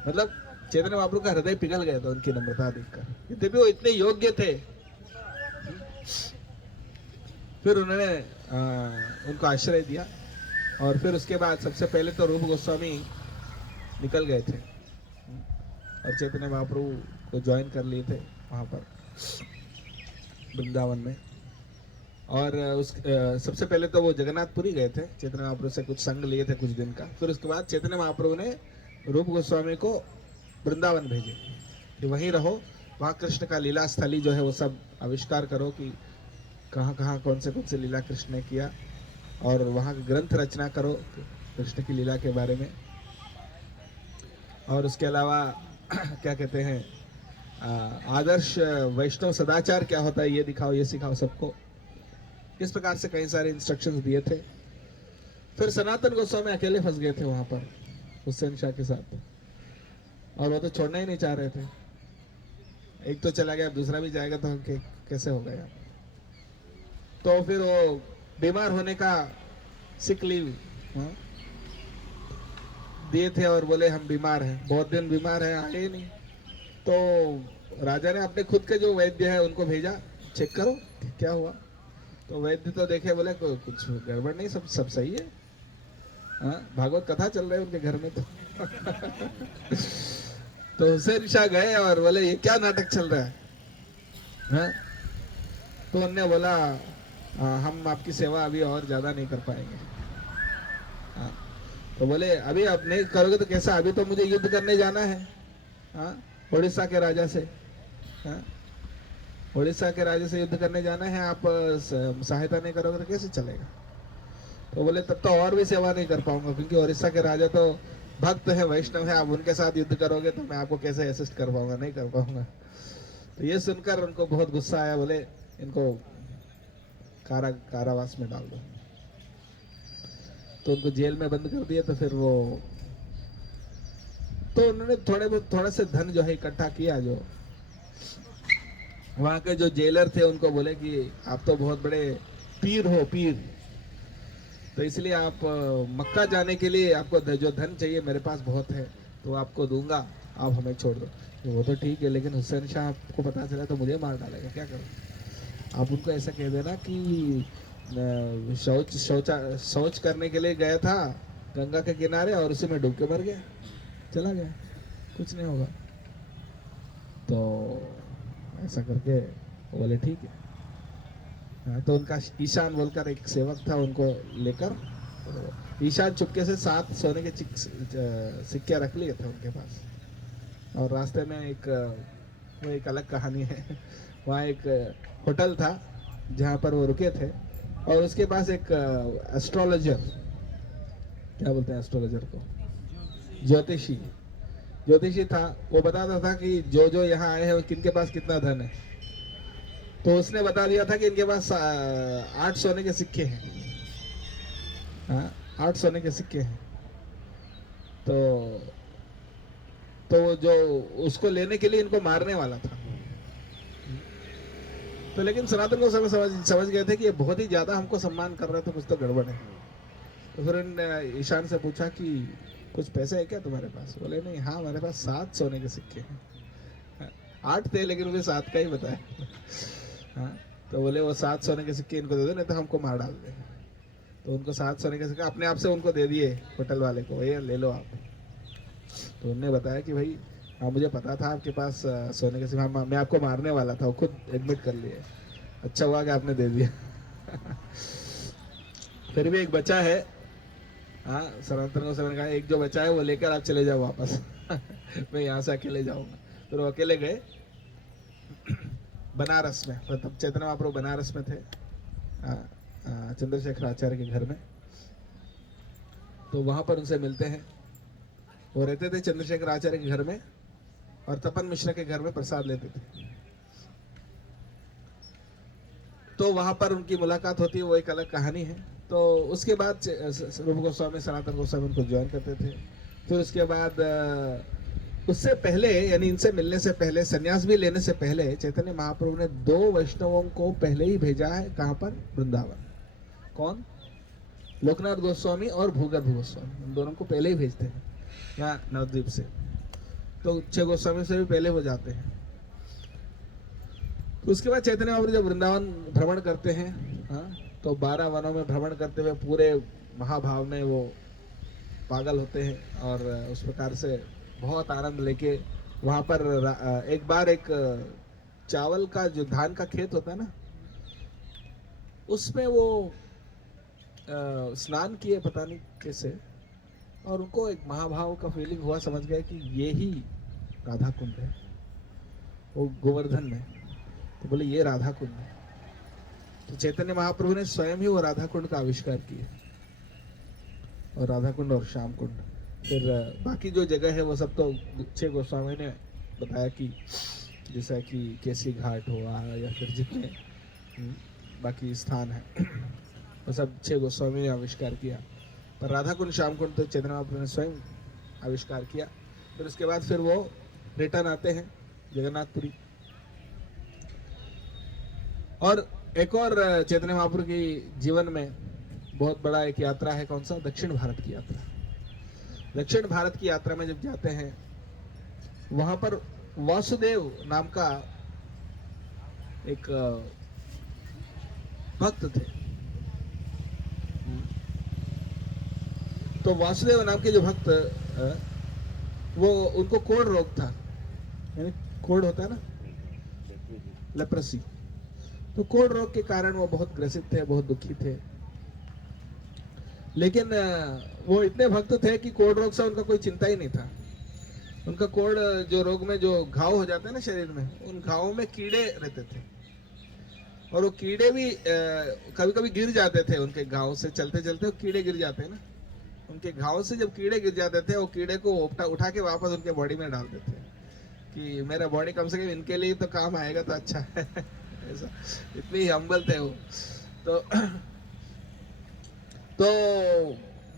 मतलब चैतन्य महाप्रभु का हृदय पिघल गया था उनकी नम्रता देखकर, यद्यपि वो इतने योग्य थे। फिर उन्होंने उनको आश्रय दिया, और फिर उसके बाद सबसे पहले तो रूप गोस्वामी निकल गए थे और चैतन्य महाप्रभु को ज्वाइन कर लिए थे वहाँ पर वृंदावन में। और सबसे पहले तो वो जगन्नाथपुरी गए थे, चैतन्य महाप्रभु से कुछ संग लिए थे कुछ दिन का। फिर उसके बाद चैतन्य महाप्रभु ने रूप गोस्वामी को वृंदावन भेजे कि वहीं रहो, वहाँ कृष्ण का लीला स्थली जो है वो सब आविष्कार करो कि कहाँ कहाँ कौन से लीला कृष्ण ने किया, और वहाँ ग्रंथ रचना करो कृष्ण की लीला के बारे में। और उसके अलावा क्या कहते हैं, आदर्श वैष्णव सदाचार क्या होता है ये दिखाओ, ये सिखाओ सबको। इस प्रकार से कई सारे इंस्ट्रक्शंस दिए थे। फिर सनातन गोस्वामी अकेले फंस गए थे वहां पर हुसैन शाह के साथ, और वो तो छोड़ना ही नहीं चाह रहे थे। एक तो चला गया, दूसरा भी जाएगा तो कैसे होगा यार। तो फिर वो बीमार होने का सिक लीव दिए थे और बोले हम बीमार हैं, बहुत दिन बीमार हैं, आए ही नहीं। तो राजा ने अपने खुद के जो वैद्य है उनको भेजा, चेक करो क्या हुआ। तो वैद्य तो देखे, बोले कुछ गड़बड़ नहीं, सब सब सही है। भागवत कथा चल रही है उनके घर में तो तो हुसैन शाह गए और बोले ये क्या नाटक चल रहा है। तो उनने बोला हम आपकी सेवा अभी और ज्यादा नहीं कर पाएंगे। तो बोले अभी आप नहीं करोगे तो कैसा, अभी तो मुझे युद्ध करने जाना है उड़ीसा के राजा से। उड़ीसा के राजा से युद्ध करने जाना है, आप सहायता नहीं करोगे तो कैसे चलेगा। तो बोले तब तो और भी सेवा नहीं कर पाऊंगा, क्योंकि उड़ीसा के राजा तो भक्त है, वैष्णव है, आप उनके साथ युद्ध करोगे तो मैं आपको कैसे असिस्ट कर पाऊंगा, नहीं कर पाऊंगा। तो ये सुनकर उनको बहुत गुस्सा आया, बोले इनको कारावास में डाल दो। तो उनको जेल में बंद कर दिया। तो फिर वो तो उन्होंने थोड़ा से धन जो है इकट्ठा किया, जो वहां के जो जेलर थे उनको बोले कि आप तो बहुत बड़े पीर हो, पीर, तो इसलिए आप मक्का जाने के लिए आपको जो धन चाहिए मेरे पास बहुत है, तो आपको दूंगा, आप हमें छोड़ दो। तो वो तो ठीक है, लेकिन हुसैन शाह को पता चला तो मुझे मार डालेगा, क्या करूं। आप उनको ऐसा कह देना कि शौच करने के लिए गया था गंगा के किनारे और उसी में डूब के मर गया, चला गया, कुछ नहीं होगा। तो ऐसा करके बोले ठीक है। तो उनका ईशान बोलकर एक सेवक था, उनको लेकर ईशान चुपके से 7 सोने के सिक्के रख लिए थे उनके पास। और रास्ते में वो एक अलग कहानी है, वहाँ एक होटल था जहाँ पर वो रुके थे, और उसके पास एक एस्ट्रोलॉजर, क्या बोलते हैं एस्ट्रोलॉजर को, ज्योतिषी था। वो बताता था कि जो जो यहाँ आए हैं किनके पास कितना धन है। तो उसने बता दिया था कि इनके पास 8 सोने के सिक्के हैं। 8 सोने के सिक्के हैं। तो वो जो उसको लेने के लिए इनको मारने वाला था। तो लेकिन सनातन को समझ गए थे कि ये बहुत ही ज्यादा हमको सम्मान कर रहे थे, कुछ तो गड़बड़ है। तो फिर उन्होंने ईशान से पूछा कि कुछ पैसे है क्या तुम्हारे पास। बोले नहीं, हाँ हमारे पास 7 सोने के सिक्के हैं। 8 थे लेकिन मुझे 7 का ही बताया। तो बोले वो 7 सोने के सिक्के इनको दे दो, नहीं तो हमको मार डाल दे। तो उनको 7 सोने के सिक्के अपने आप से उनको दे दिए होटल वाले को, ये ले लो आप। तो उन्होंने बताया कि भाई हाँ मुझे पता था आपके पास सोने के सिक्के, मैं आपको मारने वाला था, वो खुद एडमिट कर लिए। अच्छा हुआ कि आपने दे दिया। फिर भी एक बचा है। हाँ, सनातन को समझ, एक जो बचा है वो लेकर आप चले जाओ वापस। मैं यहाँ से अकेले जाऊंगा। तो वो अकेले गए बनारस में। तब चैतन्य महाप्रभु बनारस में थे, चंद्रशेखर आचार्य के घर में। तो वहां पर उनसे मिलते हैं। वो रहते थे चंद्रशेखर आचार्य के घर में, और तपन मिश्रा के घर में प्रसाद लेते थे। तो वहां पर उनकी मुलाकात होती है, वो एक अलग कहानी है। तो उसके बाद रूप गोस्वामी, सनातन गोस्वामी उनको ज्वाइन करते थे। फिर उसके बाद उससे पहले, यानी इनसे मिलने से पहले, सन्यास भी लेने से पहले, चैतन्य महाप्रभु ने 2 वैष्णवों को पहले ही भेजा है। कहाँ पर? वृंदावन। कौन? लोकनाथ गोस्वामी और भूगर्भ गोस्वामी, उन दोनों को पहले ही भेजते हैं यहाँ नवद्वीप से। तो 6 गोस्वामी से भी पहले वो जाते हैं। तो उसके बाद चैतन्य महाप्रभु जब वृंदावन भ्रमण करते हैं, तो 12 वनों में भ्रमण करते हुए पूरे महाभाव में वो पागल होते हैं, और उस प्रकार से बहुत आनंद लेके वहां पर एक बार एक चावल का जो धान का खेत होता है ना, उसमें वो स्नान किए पता नहीं कैसे, और उनको एक महाभाव का फीलिंग हुआ, समझ गए कि ये ही राधा कुंड है, वो गोवर्धन में। तो बोले ये राधा कुंड है। तो चैतन्य महाप्रभु ने स्वयं ही वो राधा कुंड का आविष्कार किया, और राधा कुंड और श्याम कुंड। फिर बाकी जो जगह है वो सब तो 6 गोस्वामी ने बताया, कि जैसा कि केसी घाट हुआ, या फिर जितने बाकी स्थान है, वो सब 6 गोस्वामी ने आविष्कार किया। पर राधा कुंड श्याम कुंड तो चैतन्य महाप्रभु ने स्वयं आविष्कार किया। फिर उसके बाद फिर वो रिटर्न आते हैं जगन्नाथपुरी। और एक और चैतन्य महाप्रभु की जीवन में बहुत बड़ा एक यात्रा है, कौन सा? दक्षिण भारत की यात्रा। दक्षिण भारत की यात्रा में जब जाते हैं, वहां पर वासुदेव नाम का एक भक्त थे। तो वासुदेव नाम के जो भक्त, वो उनको कोढ़ रोग था, यानी कोढ़ होता है ना, लेप्रेसी। तो कोढ़ रोग के कारण वो बहुत ग्रसित थे, बहुत दुखी थे। लेकिन वो इतने भक्त थे कि कोढ़ रोग से उनका कोई चिंता ही नहीं था। उनका कोढ़ जो रोग में जो घाव हो जाते हैं ना शरीर में, उन घावों में कीड़े रहते थे, और वो कीड़े भी कभी कभी गिर जाते थे उनके घाव से, चलते चलते वो कीड़े गिर जाते हैं ना, उनके घाव से जब कीड़े गिर जाते थे, वो कीड़े को उठा के वापस उनके बॉडी में डाल देते कि मेरा बॉडी कम से कम इनके लिए तो काम आएगा तो अच्छा है। ऐसा इतने ही हम्बल थे वो। तो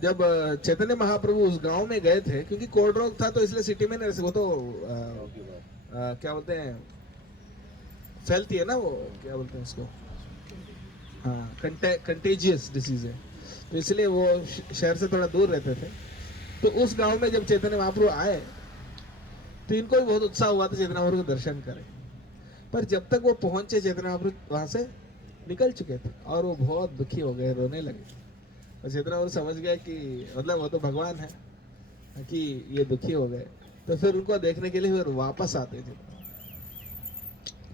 जब चैतन्य महाप्रभु उस गांव में गए थे, क्योंकि कोढ़ रोग था तो इसलिए सिटी में नहीं, वो तो क्या बोलते हैं, फैलती है ना, वो क्या बोलते हैं उसको, हाँ, कंटेजियस डिसीज है, तो इसलिए वो शहर से थोड़ा दूर रहते थे। तो उस गांव में जब चैतन्य महाप्रभु आए तो इनको भी बहुत उत्साह हुआ था चैतन्य महाप्रभु के दर्शन करें। पर जब तक वो पहुंचे, चैतन्य महाप्रभु वहां से निकल चुके थे और वो बहुत दुखी हो गए, रोने लगे। और चैतन्य महाप्रभु समझ गए कि मतलब वो तो भगवान है कि ये दुखी हो गए। तो फिर उनको देखने के लिए फिर वापस आते थे।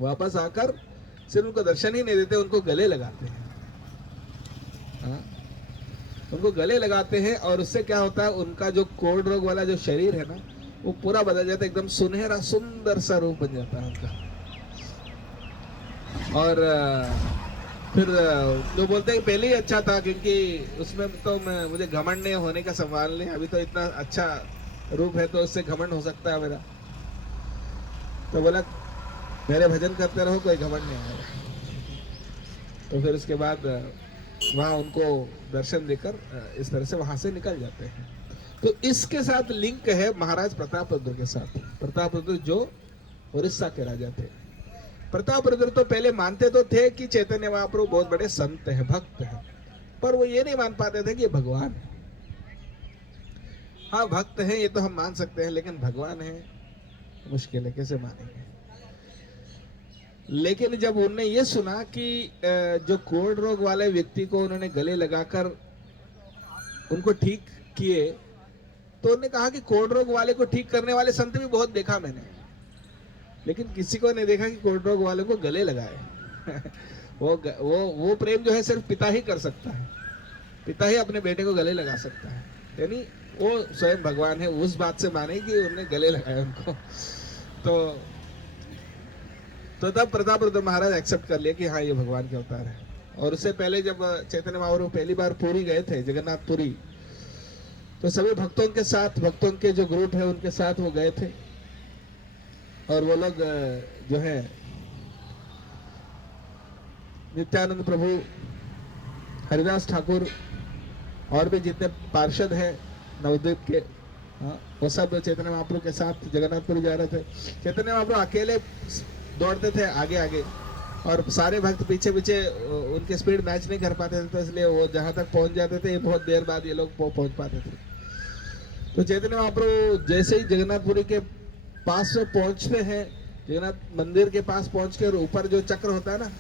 वापस आकर सिर्फ उनको दर्शन ही नहीं देते, उनको गले लगाते हैं। हाँ? उनको गले लगाते हैं, और उससे क्या होता है, उनका जो कोढ़ रोग वाला जो शरीर है ना, वो पूरा बदल जाता है, एकदम सुनहरा सुंदर सा रूप बन जाता है उनका। और फिर जो बोलते हैं पहले ही अच्छा था, क्योंकि उसमें तो मुझे घमंड नहीं होने का सवाल नहीं, अभी तो इतना अच्छा रूप है तो उससे घमंड हो सकता है मेरा। तो बोला मेरे भजन करते रहो, कोई घमंड नहीं आएगा। तो फिर उसके बाद वहाँ उनको दर्शन देकर इस तरह से वहां से निकल जाते हैं। तो इसके साथ लिंक है महाराज प्रतापरुद्र के साथ। प्रतापरुद्र जो उड़ीसा के राजा थे। प्रतापरुद्र तो पहले मानते तो थे कि चैतन्य महाप्रभु बहुत बड़े संत हैं, भक्त हैं, पर वो ये नहीं मान पाते थे कि ये भगवान है। हाँ, भक्त हैं ये तो हम मान सकते हैं, लेकिन भगवान है मुश्किल है, कैसे मानेंगे। लेकिन जब उन्होंने ये सुना कि जो कोढ़ रोग वाले व्यक्ति को उन्होंने गले लगाकर उनको ठीक किए, तो उन्होंने कहा कि कोढ़ रोग वाले को ठीक करने वाले संत भी बहुत देखा मैंने, लेकिन किसी को नहीं देखा कि कोढ़ रोग वाले को गले लगाए। वो प्रेम जो है सिर्फ पिता ही कर सकता है, पिता ही अपने बेटे को गले लगा सकता है, यानी वो स्वयं भगवान है। उस बात से माने कि उन्होंने गले लगाए उनको। तो तब प्रतापरुद्र महाराज एक्सेप्ट कर लिया कि हाँ ये भगवान के अवतार है। और उससे पहले जब चैतन्य महाप्रभु पहली बार पुरी गए थे, जगन्नाथपुरी, तो सभी भक्तों के साथ, भक्तों के जो ग्रुप है उनके साथ वो गए थे। और वो लोग जो है नित्यानंद प्रभु, हरिदास ठाकुर और भी जितने पार्षद हैं नवद्वीप के, वो सब चैतन्य महाप्रभु के साथ जगन्नाथपुरी जा रहे थे। चैतन्य महाप्रभु अकेले दौड़ते थे आगे आगे, और सारे भक्त पीछे पीछे, उनके स्पीड मैच नहीं कर पाते थे, तो इसलिए वो जहां तक पहुंच जाते थे बहुत देर बाद ये लोग पहुंच पाते थे। तो चैतन्य महाप्रभु जैसे ही जगन्नाथपुरी के पास में पहुंचते हैं, जगन्नाथ मंदिर के पास पहुंच के, और ऊपर जो चक्र होता है ना,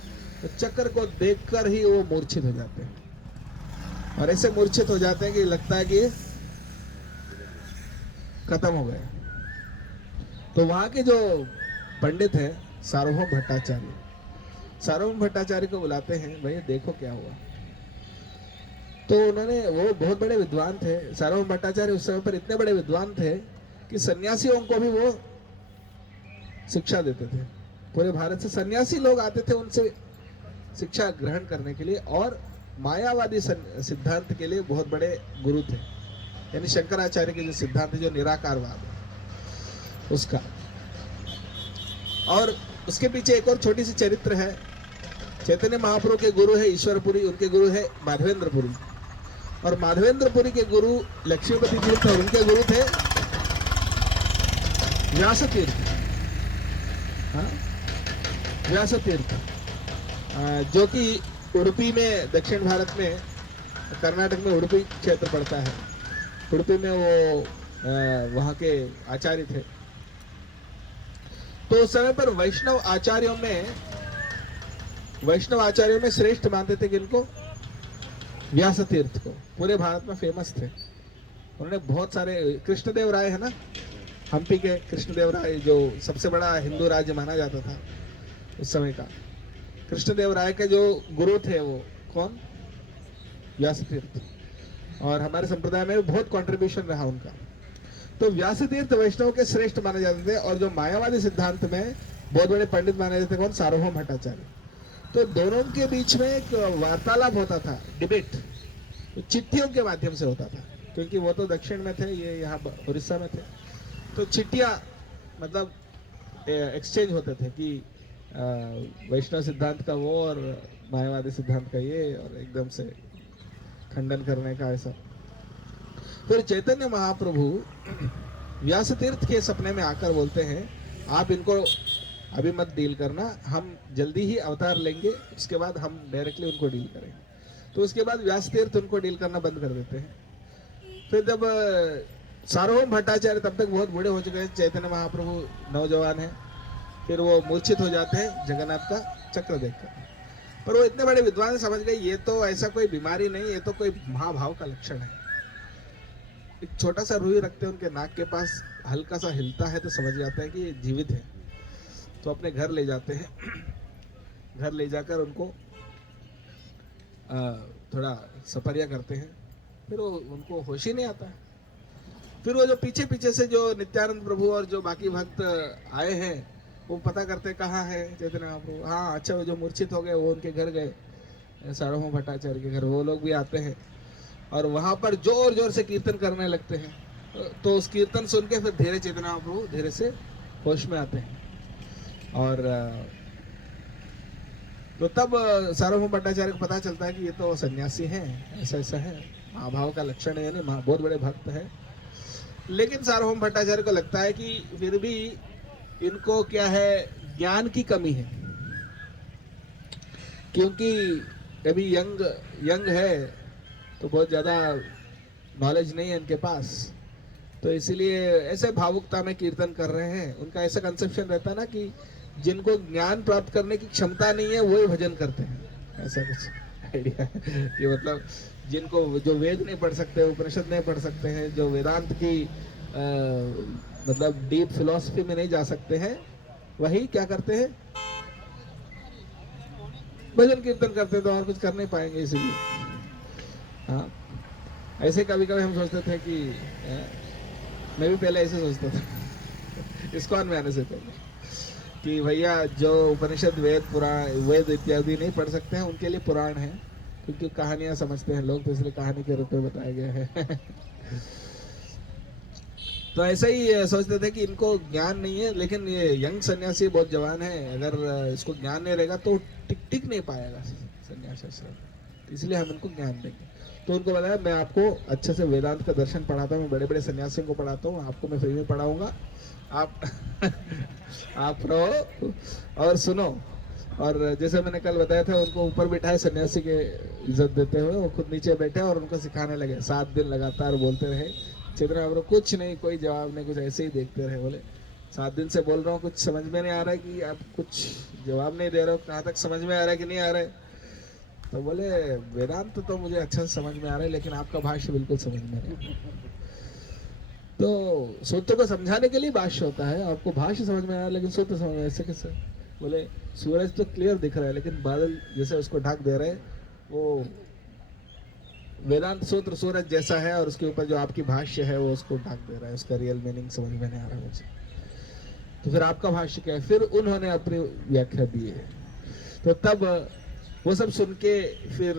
तो चक्र को देखकर ही वो मूर्छित हो जाते हैं, और ऐसे मूर्छित हो जाते हैं कि लगता है कि खत्म हो गए। तो वहां के जो पंडित हैं सार्वभौम भट्टाचार्य, सार्वभौम भट्टाचार्य को बुलाते हैं, भैया देखो क्या हुआ। तो उन्होंने, वो बहुत बड़े विद्वान थे सार्वभौम भट्टाचार्य, उस समय पर इतने बड़े विद्वान थे कि सन्यासियों को भी वो शिक्षा देते थे। पूरे भारत से सन्यासी लोग आते थे उनसे शिक्षा ग्रहण करने के लिए, और मायावादी सिद्धांत के लिए बहुत बड़े गुरु थे, यानी शंकराचार्य के जो सिद्धांत जो निराकारवाद है उसका। और उसके पीछे एक और छोटी सी चरित्र है चैतन्य महाप्रभु के गुरु है ईश्वरपुरी, उनके गुरु है माधवेंद्रपुरी, और माधवेंद्रपुरी के गुरु लक्ष्मीपति तीर्थ और उनके गुरु थे व्यास तीर्थ। हाँ, व्यास तीर्थ जो कि उडुपी में, दक्षिण भारत में, कर्नाटक में उडुपी क्षेत्र पड़ता है। उडुपी में वो वहाँ के आचार्य थे। तो उस समय पर वैष्णव आचार्यों में श्रेष्ठ मानते थे किनको? व्यास तीर्थ को। पूरे भारत में फेमस थे। उन्होंने बहुत सारे, कृष्णदेव राय है ना, हम्पी के कृष्णदेव राय, जो सबसे बड़ा हिंदू राज्य माना जाता था उस समय का, कृष्णदेव राय के जो गुरु थे वो कौन? व्यास तीर्थ। और हमारे संप्रदाय में भी बहुत कंट्रीब्यूशन रहा उनका। तो व्यास तीर्थ वैष्णव के श्रेष्ठ माने जाते थे। और जो मायावादी सिद्धांत में बहुत बड़े पंडित माने जाते थे कौन? सार्वभौम भट्टाचार्य। तो दोनों के बीच में एक वार्तालाप होता था, डिबेट, तो चिट्ठियों के माध्यम से होता था, क्योंकि वो तो दक्षिण में थे, ये यहाँ उड़ीसा में थे। तो चिट्ठियाँ मतलब एक्सचेंज होते थे कि वैष्णव सिद्धांत का वो और मायावादी सिद्धांत का ये, और एकदम से खंडन करने का ऐसा। फिर चैतन्य महाप्रभु व्यास तीर्थ के सपने में आकर बोलते हैं, आप इनको अभी मत डील करना, हम जल्दी ही अवतार लेंगे, उसके बाद हम डायरेक्टली उनको डील करेंगे। तो उसके बाद व्यास तीर्थ उनको डील करना बंद कर देते हैं। फिर जब सार्वभौम भट्टाचार्य तब तक बहुत बूढ़े हो चुके हैं, चैतन्य महाप्रभु नौजवान हैं, फिर वो मूर्छित हो जाते हैं जगन्नाथ का चक्र देखकर। पर वो इतने बड़े विद्वान समझ गए ये तो ऐसा कोई बीमारी नहीं, ये तो कोई महाभाव का लक्षण है। एक छोटा सा रुई रखते हैं उनके नाक के पास, हल्का सा हिलता है तो समझ जाते हैं कि ये जीवित है। तो अपने घर ले जाते हैं। घर ले जाकर उनको थोड़ा सपरिया करते हैं। फिर वो उनको होश ही नहीं आता है। फिर वो जो पीछे पीछे से जो नित्यानंद प्रभु और जो बाकी भक्त आए हैं वो पता करते कहाँ है चैतन्य महाप्रभु। हाँ अच्छा, वो जो मूर्छित हो गए वो उनके घर गए, सार्वभौम भट्टाचार्य के घर। वो लोग भी आते हैं और वहाँ पर जोर जोर से कीर्तन करने लगते हैं। तो उस कीर्तन सुन के फिर धीरे चैतन्य महाप्रभु धीरे से होश में आते हैं। और तो तब सार्वभौम भट्टाचार्य को पता चलता है कि ये तो सन्यासी हैं, ऐसा ऐसा है, महाभाव का लक्षण है, यानी बहुत बड़े भक्त हैं। लेकिन सार्वभौम भट्टाचार्य को लगता है कि फिर भी इनको क्या है, ज्ञान की कमी है, क्योंकि अभी यंग है तो बहुत ज़्यादा नॉलेज नहीं है इनके पास। तो इसीलिए ऐसे भावुकता में कीर्तन कर रहे हैं। उनका ऐसा कंसेप्शन रहता है ना कि जिनको ज्ञान प्राप्त करने की क्षमता नहीं है वही भजन करते हैं, ऐसा कुछ आइडिया है कि मतलब जिनको, जो वेद नहीं पढ़ सकते, उपनिषद नहीं पढ़ सकते हैं, जो वेदांत की मतलब डीप फिलॉसफी में नहीं जा सकते हैं, वही क्या करते हैं, भजन कीर्तन करते हैं। तो और कुछ कर नहीं पाएंगे। इसीलिए हाँ, ऐसे कभी कभी हम सोचते थे कि मैं भी पहले ऐसे सोचता था इस्कॉन में आने से पहले, कि भैया जो उपनिषद वेद पुराण वेद इत्यादि नहीं पढ़ सकते हैं उनके लिए पुराण है, क्योंकि कहानियां समझते हैं लोग, तो इसलिए कहानी के रूप में बताया गया है। तो ऐसा ही सोचते थे कि इनको ज्ञान नहीं है। लेकिन ये यंग सन्यासी बहुत जवान है, अगर इसको ज्ञान नहीं रहेगा तो टिक नहीं पाएगा सन्यास आश्रम, इसलिए हम इनको ज्ञान देंगे। तो उनको बताया मैं आपको अच्छे से वेदांत का दर्शन पढ़ाता हूँ, मैं बड़े बड़े सन्यासियों को पढ़ाता हूँ, आपको मैं फ्री में पढ़ाऊंगा, आप आप रहो और सुनो। और जैसे मैंने कल बताया था, उनको ऊपर बिठाए सन्यासी के इज्जत देते हुए, वो खुद नीचे बैठे और उनको सिखाने लगे। 7 दिन लगातार बोलते रहे। चैतन्य महाप्रभु कुछ नहीं, कोई जवाब नहीं, कुछ ऐसे ही देखते रहे। बोले 7 दिन से बोल रहा हूँ, कुछ समझ में नहीं आ रहा है कि आप कुछ जवाब नहीं दे रहे हो, कहाँ तक समझ में आ रहा है कि नहीं आ रहा है। तो बोले वेदांत तो मुझे अच्छा से समझ में आ रहा है, लेकिन आपका भाष्य बिल्कुल समझ में नहीं। तो सूत्र को समझाने के लिए भाष्य होता है, आपको भाष्य समझ में आ रहा है लेकिन सूत्र समझ में ऐसे कैसे। बोले सूरज तो क्लियर दिख रहा है, लेकिन बादल जैसे उसको ढक दे रहे, वो वेदांत सूत्र सूरज जैसा है और उसके ऊपर जो आपकी भाष्य है वो उसको ढक दे रहा है, उसका रियल मीनिंग समझ में नहीं आ रहा मुझे। तो फिर आपका भाष्य क्या है? फिर उन्होंने अपनी व्याख्या दी है। तो तब वो सब सुन के फिर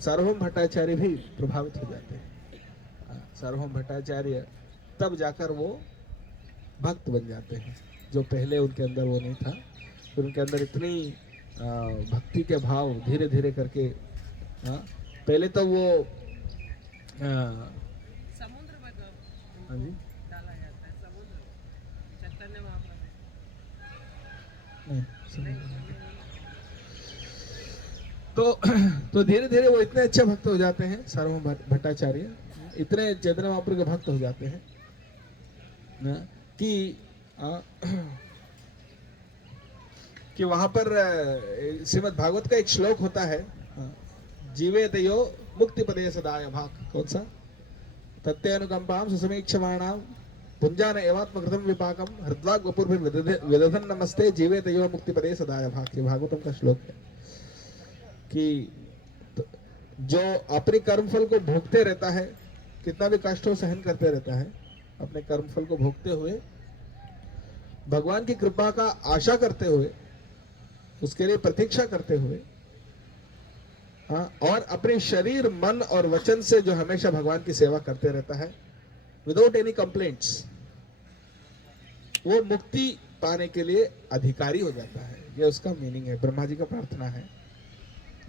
सार्वभौम भट्टाचार्य भी प्रभावित हो जाते हैं। सार्वभौम भट्टाचार्य तब जाकर वो भक्त बन जाते हैं, जो पहले उनके अंदर वो नहीं था। फिर उनके अंदर इतनी भक्ति के भाव धीरे धीरे करके, पहले तो वो समुद्र में हाँ जी डाला जाता है, समुद्र चैतन्य महाप्रभु नहीं, तो धीरे धीरे वो इतने अच्छे भक्त हो जाते हैं, सार्वभौम भट्टाचार्य इतने चैतन्य महाप्रभु के भक्त हो जाते हैं कि वहां पर श्रीमद् भागवत का एक श्लोक होता है, जीवेत यो मुक्ति पदे सदाय भाग, कौन सा? तत्तेऽनुकंपां सुसमीक्षमाणां पुंजान एवात्मकृतं विपाकम हृद्वाग वपुर्भिर्विदधन् नमस्ते जीवेत यो मुक्ति पदे सदाय भाग। ये भागवतम का श्लोक है कि जो अपने कर्मफल को भोगते रहता है, कितना भी कष्ट हो सहन करते रहता है, अपने कर्मफल को भोगते हुए भगवान की कृपा का आशा करते हुए, उसके लिए प्रतीक्षा करते हुए, और अपने शरीर मन और वचन से जो हमेशा भगवान की सेवा करते रहता है विदाउट एनी कंप्लेंट्स, वो मुक्ति पाने के लिए अधिकारी हो जाता है। ये उसका मीनिंग है, ब्रह्मा जी का प्रार्थना है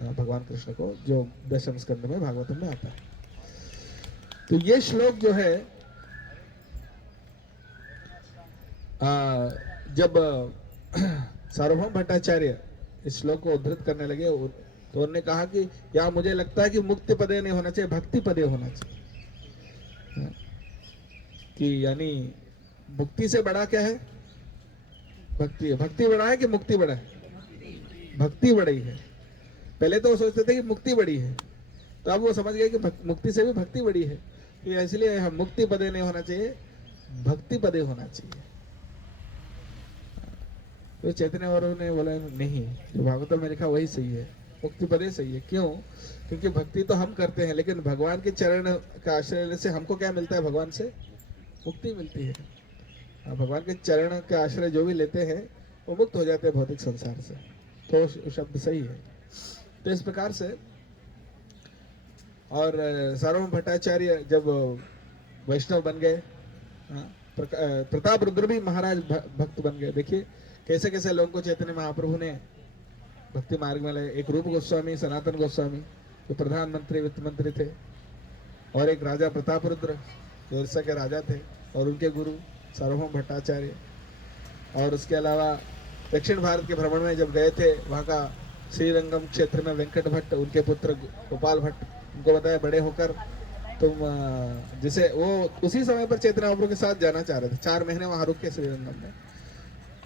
भगवान कृष्ण को, जो दशम स्कंद में भागवतम में आता है। तो ये श्लोक जो है जब सार्वभौम भट्टाचार्य इस श्लोक को उद्धृत करने लगे तो उन्होंने कहा कि या मुझे लगता है कि मुक्ति पदे नहीं होना चाहिए, भक्ति पदे होना चाहिए। कि यानी मुक्ति से बड़ा क्या है? भक्ति है। भक्ति बड़ा है कि मुक्ति बड़ा है? भक्ति बड़ी है। पहले तो वो सोचते थे कि मुक्ति बड़ी है, तो अब वो समझ गए कि मुक्ति से भी भक्ति बड़ी है, तो इसलिए हम मुक्ति पदे नहीं होना चाहिए, भक्ति पदे होना चाहिए। तो चैतन्य और ने बोला नहीं, जो भागवतम में लिखा वही सही है, मुक्ति पदे सही है। क्यों? क्योंकि भक्ति तो हम करते हैं, लेकिन भगवान के चरण का आश्रय लेने से हमको क्या मिलता है? भगवान से मुक्ति मिलती है। भगवान के चरण का आश्रय जो भी लेते हैं वो मुक्त हो जाते हैं भौतिक संसार से। तो शब्द सही है। तो इस प्रकार से, और सार्वभौम भट्टाचार्य जब वैष्णव बन गए, प्रताप रुद्र भी महाराज भक्त बन गए। देखिए कैसे कैसे लोगों को चैतन्य महाप्रभु ने भक्ति मार्ग में लाए। एक रूप गोस्वामी, सनातन गोस्वामी जो प्रधानमंत्री वित्त मंत्री थे, और एक राजा प्रताप रुद्र जो उड़ीसा के राजा थे, और उनके गुरु सार्वभौम भट्टाचार्य। और उसके अलावा दक्षिण भारत के भ्रमण में जब गए थे, वहाँ का श्रीरंगम क्षेत्र में वेंकट भट्ट, उनके पुत्र गोपाल भट्ट, उनको बताया बड़े होकर तुम जिसे वो उसी समय पर चैतन्य महाप्रभु के साथ जाना चाह रहे थे। 4 महीने वहाँ रुक के श्रीरंगम में।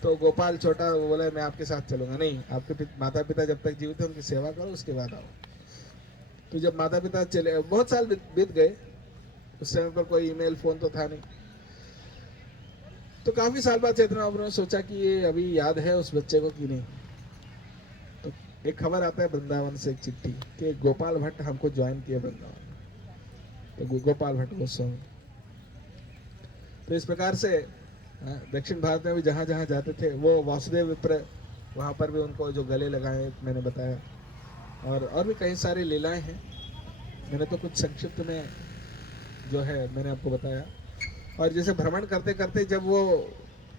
तो गोपाल छोटा वो बोला मैं आपके साथ चलूंगा। नहीं, आपके माता पिता जब तक जीवित है उनकी सेवा करो, उसके बाद आओ। तो जब माता पिता चले, बहुत साल बीत गए, उस समय पर कोई ईमेल फोन तो था नहीं। तो काफी साल बाद चैतन्य महाप्रभु ने सोचा कि ये अभी याद है उस बच्चे को कि नहीं। तो एक खबर आता है वृंदावन से, एक चिट्ठी कि गोपाल भट्ट हमको ज्वाइन किया वृंदावन। तो गोपाल भट्ट गोस्वामी। तो इस प्रकार से दक्षिण भारत में भी जहाँ जहाँ जाते थे, वो वासुदेव विप्र, वहाँ पर भी उनको जो गले लगाए मैंने बताया, और भी कई सारी लीलाएं हैं। मैंने तो कुछ संक्षिप्त में जो है मैंने आपको बताया। और जैसे भ्रमण करते करते जब वो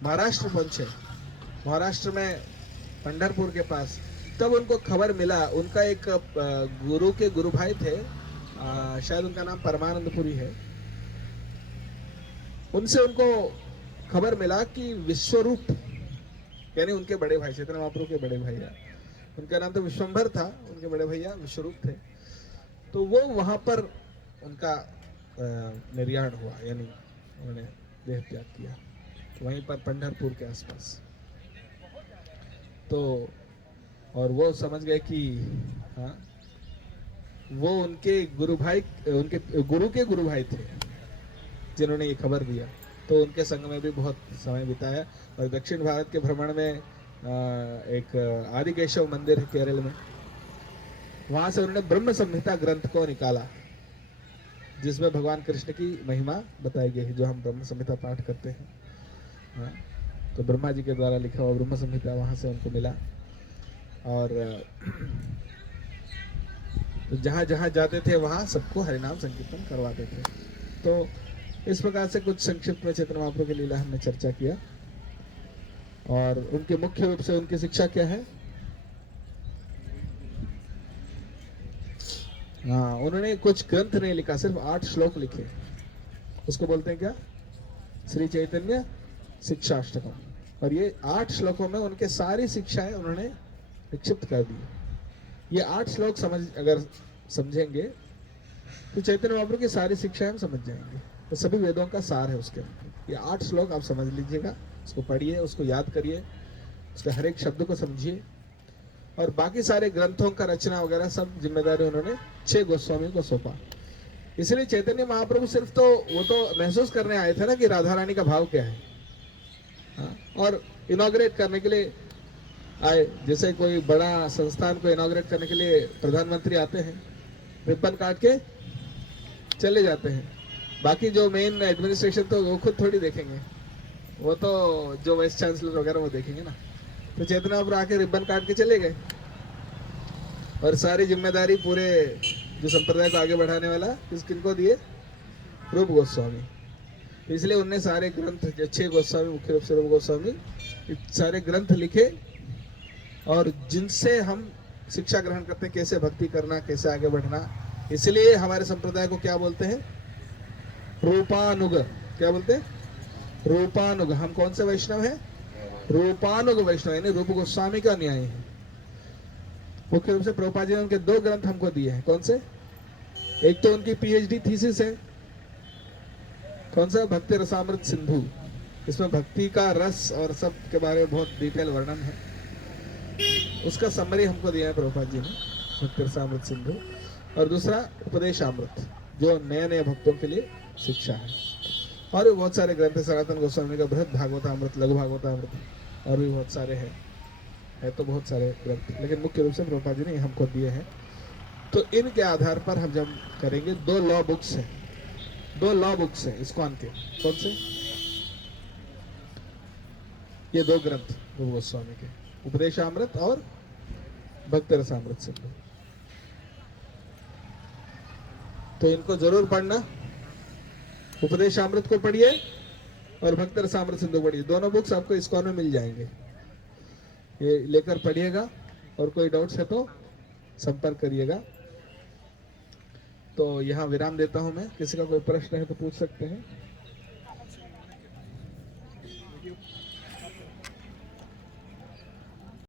महाराष्ट्र पहुंचे, महाराष्ट्र में पंढरपुर के पास, तब उनको खबर मिला, उनका एक गुरु के गुरु भाई थे, शायद उनका नाम परमानंदपुरी है, उनसे उनको खबर मिला कि विश्वरूप, यानी उनके बड़े भाई, चैतन्य महाप्रभु के बड़े भैया, उनका नाम तो विश्वंभर था, उनके बड़े भैया विश्वरूप थे। तो वो वहां पर उनका निर्याण हुआ, यानी उन्होंने देह त्याग किया वहीं पर पंढरपुर के आसपास। तो और वो समझ गए कि हाँ, वो उनके गुरु भाई, उनके गुरु के गुरु भाई थे जिन्होंने ये खबर दिया। तो उनके संग में भी बहुत समय बिताया। और दक्षिण भारत के भ्रमण में एक आदिकेशव मंदिर है केरल में, वहां से उन्होंने ब्रह्म संहिता ग्रंथ को निकाला, जिसमें भगवान कृष्ण की महिमा बताई गई है, जो हम ब्रह्म संहिता पाठ करते हैं। तो ब्रह्मा जी के द्वारा लिखा हुआ ब्रह्म संहिता वहां से उनको मिला। और तो जहां जहां जाते थे वहां सबको हरिनाम संकीर्तन करवाते थे। तो इस प्रकार से कुछ संक्षिप्त में चैतन्य महाप्रभु की लीला हमने चर्चा किया। और उनके मुख्य रूप से उनकी शिक्षा क्या है? हाँ, उन्होंने कुछ ग्रंथ नहीं लिखा, सिर्फ 8 श्लोक लिखे। उसको बोलते हैं क्या? श्री चैतन्य शिक्षाष्टकम। और ये 8 श्लोकों में उनके सारी शिक्षाएं उन्होंने निक्षिप्त कर दी। ये 8 श्लोक अगर समझेंगे तो चैतन्य महाप्रभु की सारी शिक्षाएं हम समझ जाएंगे। तो सभी वेदों का सार है उसके अंदर। ये 8 श्लोक आप समझ लीजिएगा, उसको पढ़िए, उसको याद करिए, उसके हर एक शब्द को समझिए। और बाकी सारे ग्रंथों का रचना वगैरह सब जिम्मेदारी उन्होंने 6 गोस्वामी को सौंपा। इसलिए चैतन्य महाप्रभु सिर्फ तो वो तो महसूस करने आए थे ना कि राधा रानी का भाव क्या है, हाँ? और इनॉग्रेट करने के लिए आए। जैसे कोई बड़ा संस्थान को इनॉग्रेट करने के लिए प्रधानमंत्री आते हैं, रिबन काट के चले जाते हैं। बाकी जो मेन एडमिनिस्ट्रेशन तो वो खुद थोड़ी देखेंगे, वो तो जो वाइस चांसलर वगैरह वो देखेंगे ना। तो चैतन्य महाप्रभु आके रिबन काट के चले गए और सारी जिम्मेदारी पूरे जो संप्रदाय को आगे बढ़ाने वाला किनको दिए? रूप गोस्वामी। इसलिए उनने सारे ग्रंथ, 6 गोस्वामी, मुख्य रूप से रूप गोस्वामी, सारे ग्रंथ लिखे और जिनसे हम शिक्षा ग्रहण करते हैं, कैसे भक्ति करना, कैसे आगे बढ़ना। इसलिए हमारे संप्रदाय को क्या बोलते हैं? रूपानुग। क्या बोलते हैं? रूपानुग। हम कौन से वैष्णव हैं? रूपानुग वैष्णव, यानी रूप गोस्वामी का न्याय है। मुख्य रूप से प्रभुपाद जी ने उनके 2 ग्रंथ हमको दिए हैं। कौन से? एक तो उनकी पीएचडी थीसिस है, कौन सा? भक्ति रसामृत सिंधु। इसमें भक्ति का रस और सब के बारे में बहुत डिटेल वर्णन है। उसका समरी हमको दिया है प्रभुपाद जी ने, भक्ति रसामृत सिंधु। और दूसरा उपदेशामृत, जो नए नए भक्तों के लिए शिक्षा है। और भी बहुत सारे ग्रंथ है, सनातन गोस्वामी का बृहद भागवतामृत, लघु भागवतामृत, और भी बहुत सारे हैं। है तो बहुत सारे ग्रंथ, लेकिन मुख्य रूप से प्रभुपाद जी ने हमको दिए हैं। तो इनके आधार पर हम जब करेंगे, 2 लॉ बुक्स हैं, 2 लॉ बुक्स हैं इस्कॉन के। कौन से? ये 2 ग्रंथ रूप गोस्वामी के, उपदेशामृत और भक्ति रसामृत सिंधु। तो इनको जरूर पढ़ना। उपदेशामृत को पढ़िए और भक्ति रसामृत सिंधु पढ़िए। दोनों बुक्स आपको इस्कॉन में मिल जाएंगे, ये लेकर पढ़िएगा। और कोई डाउट्स है तो संपर्क करिएगा। तो यहाँ विराम देता हूं मैं। किसी का कोई प्रश्न है तो पूछ सकते हैं।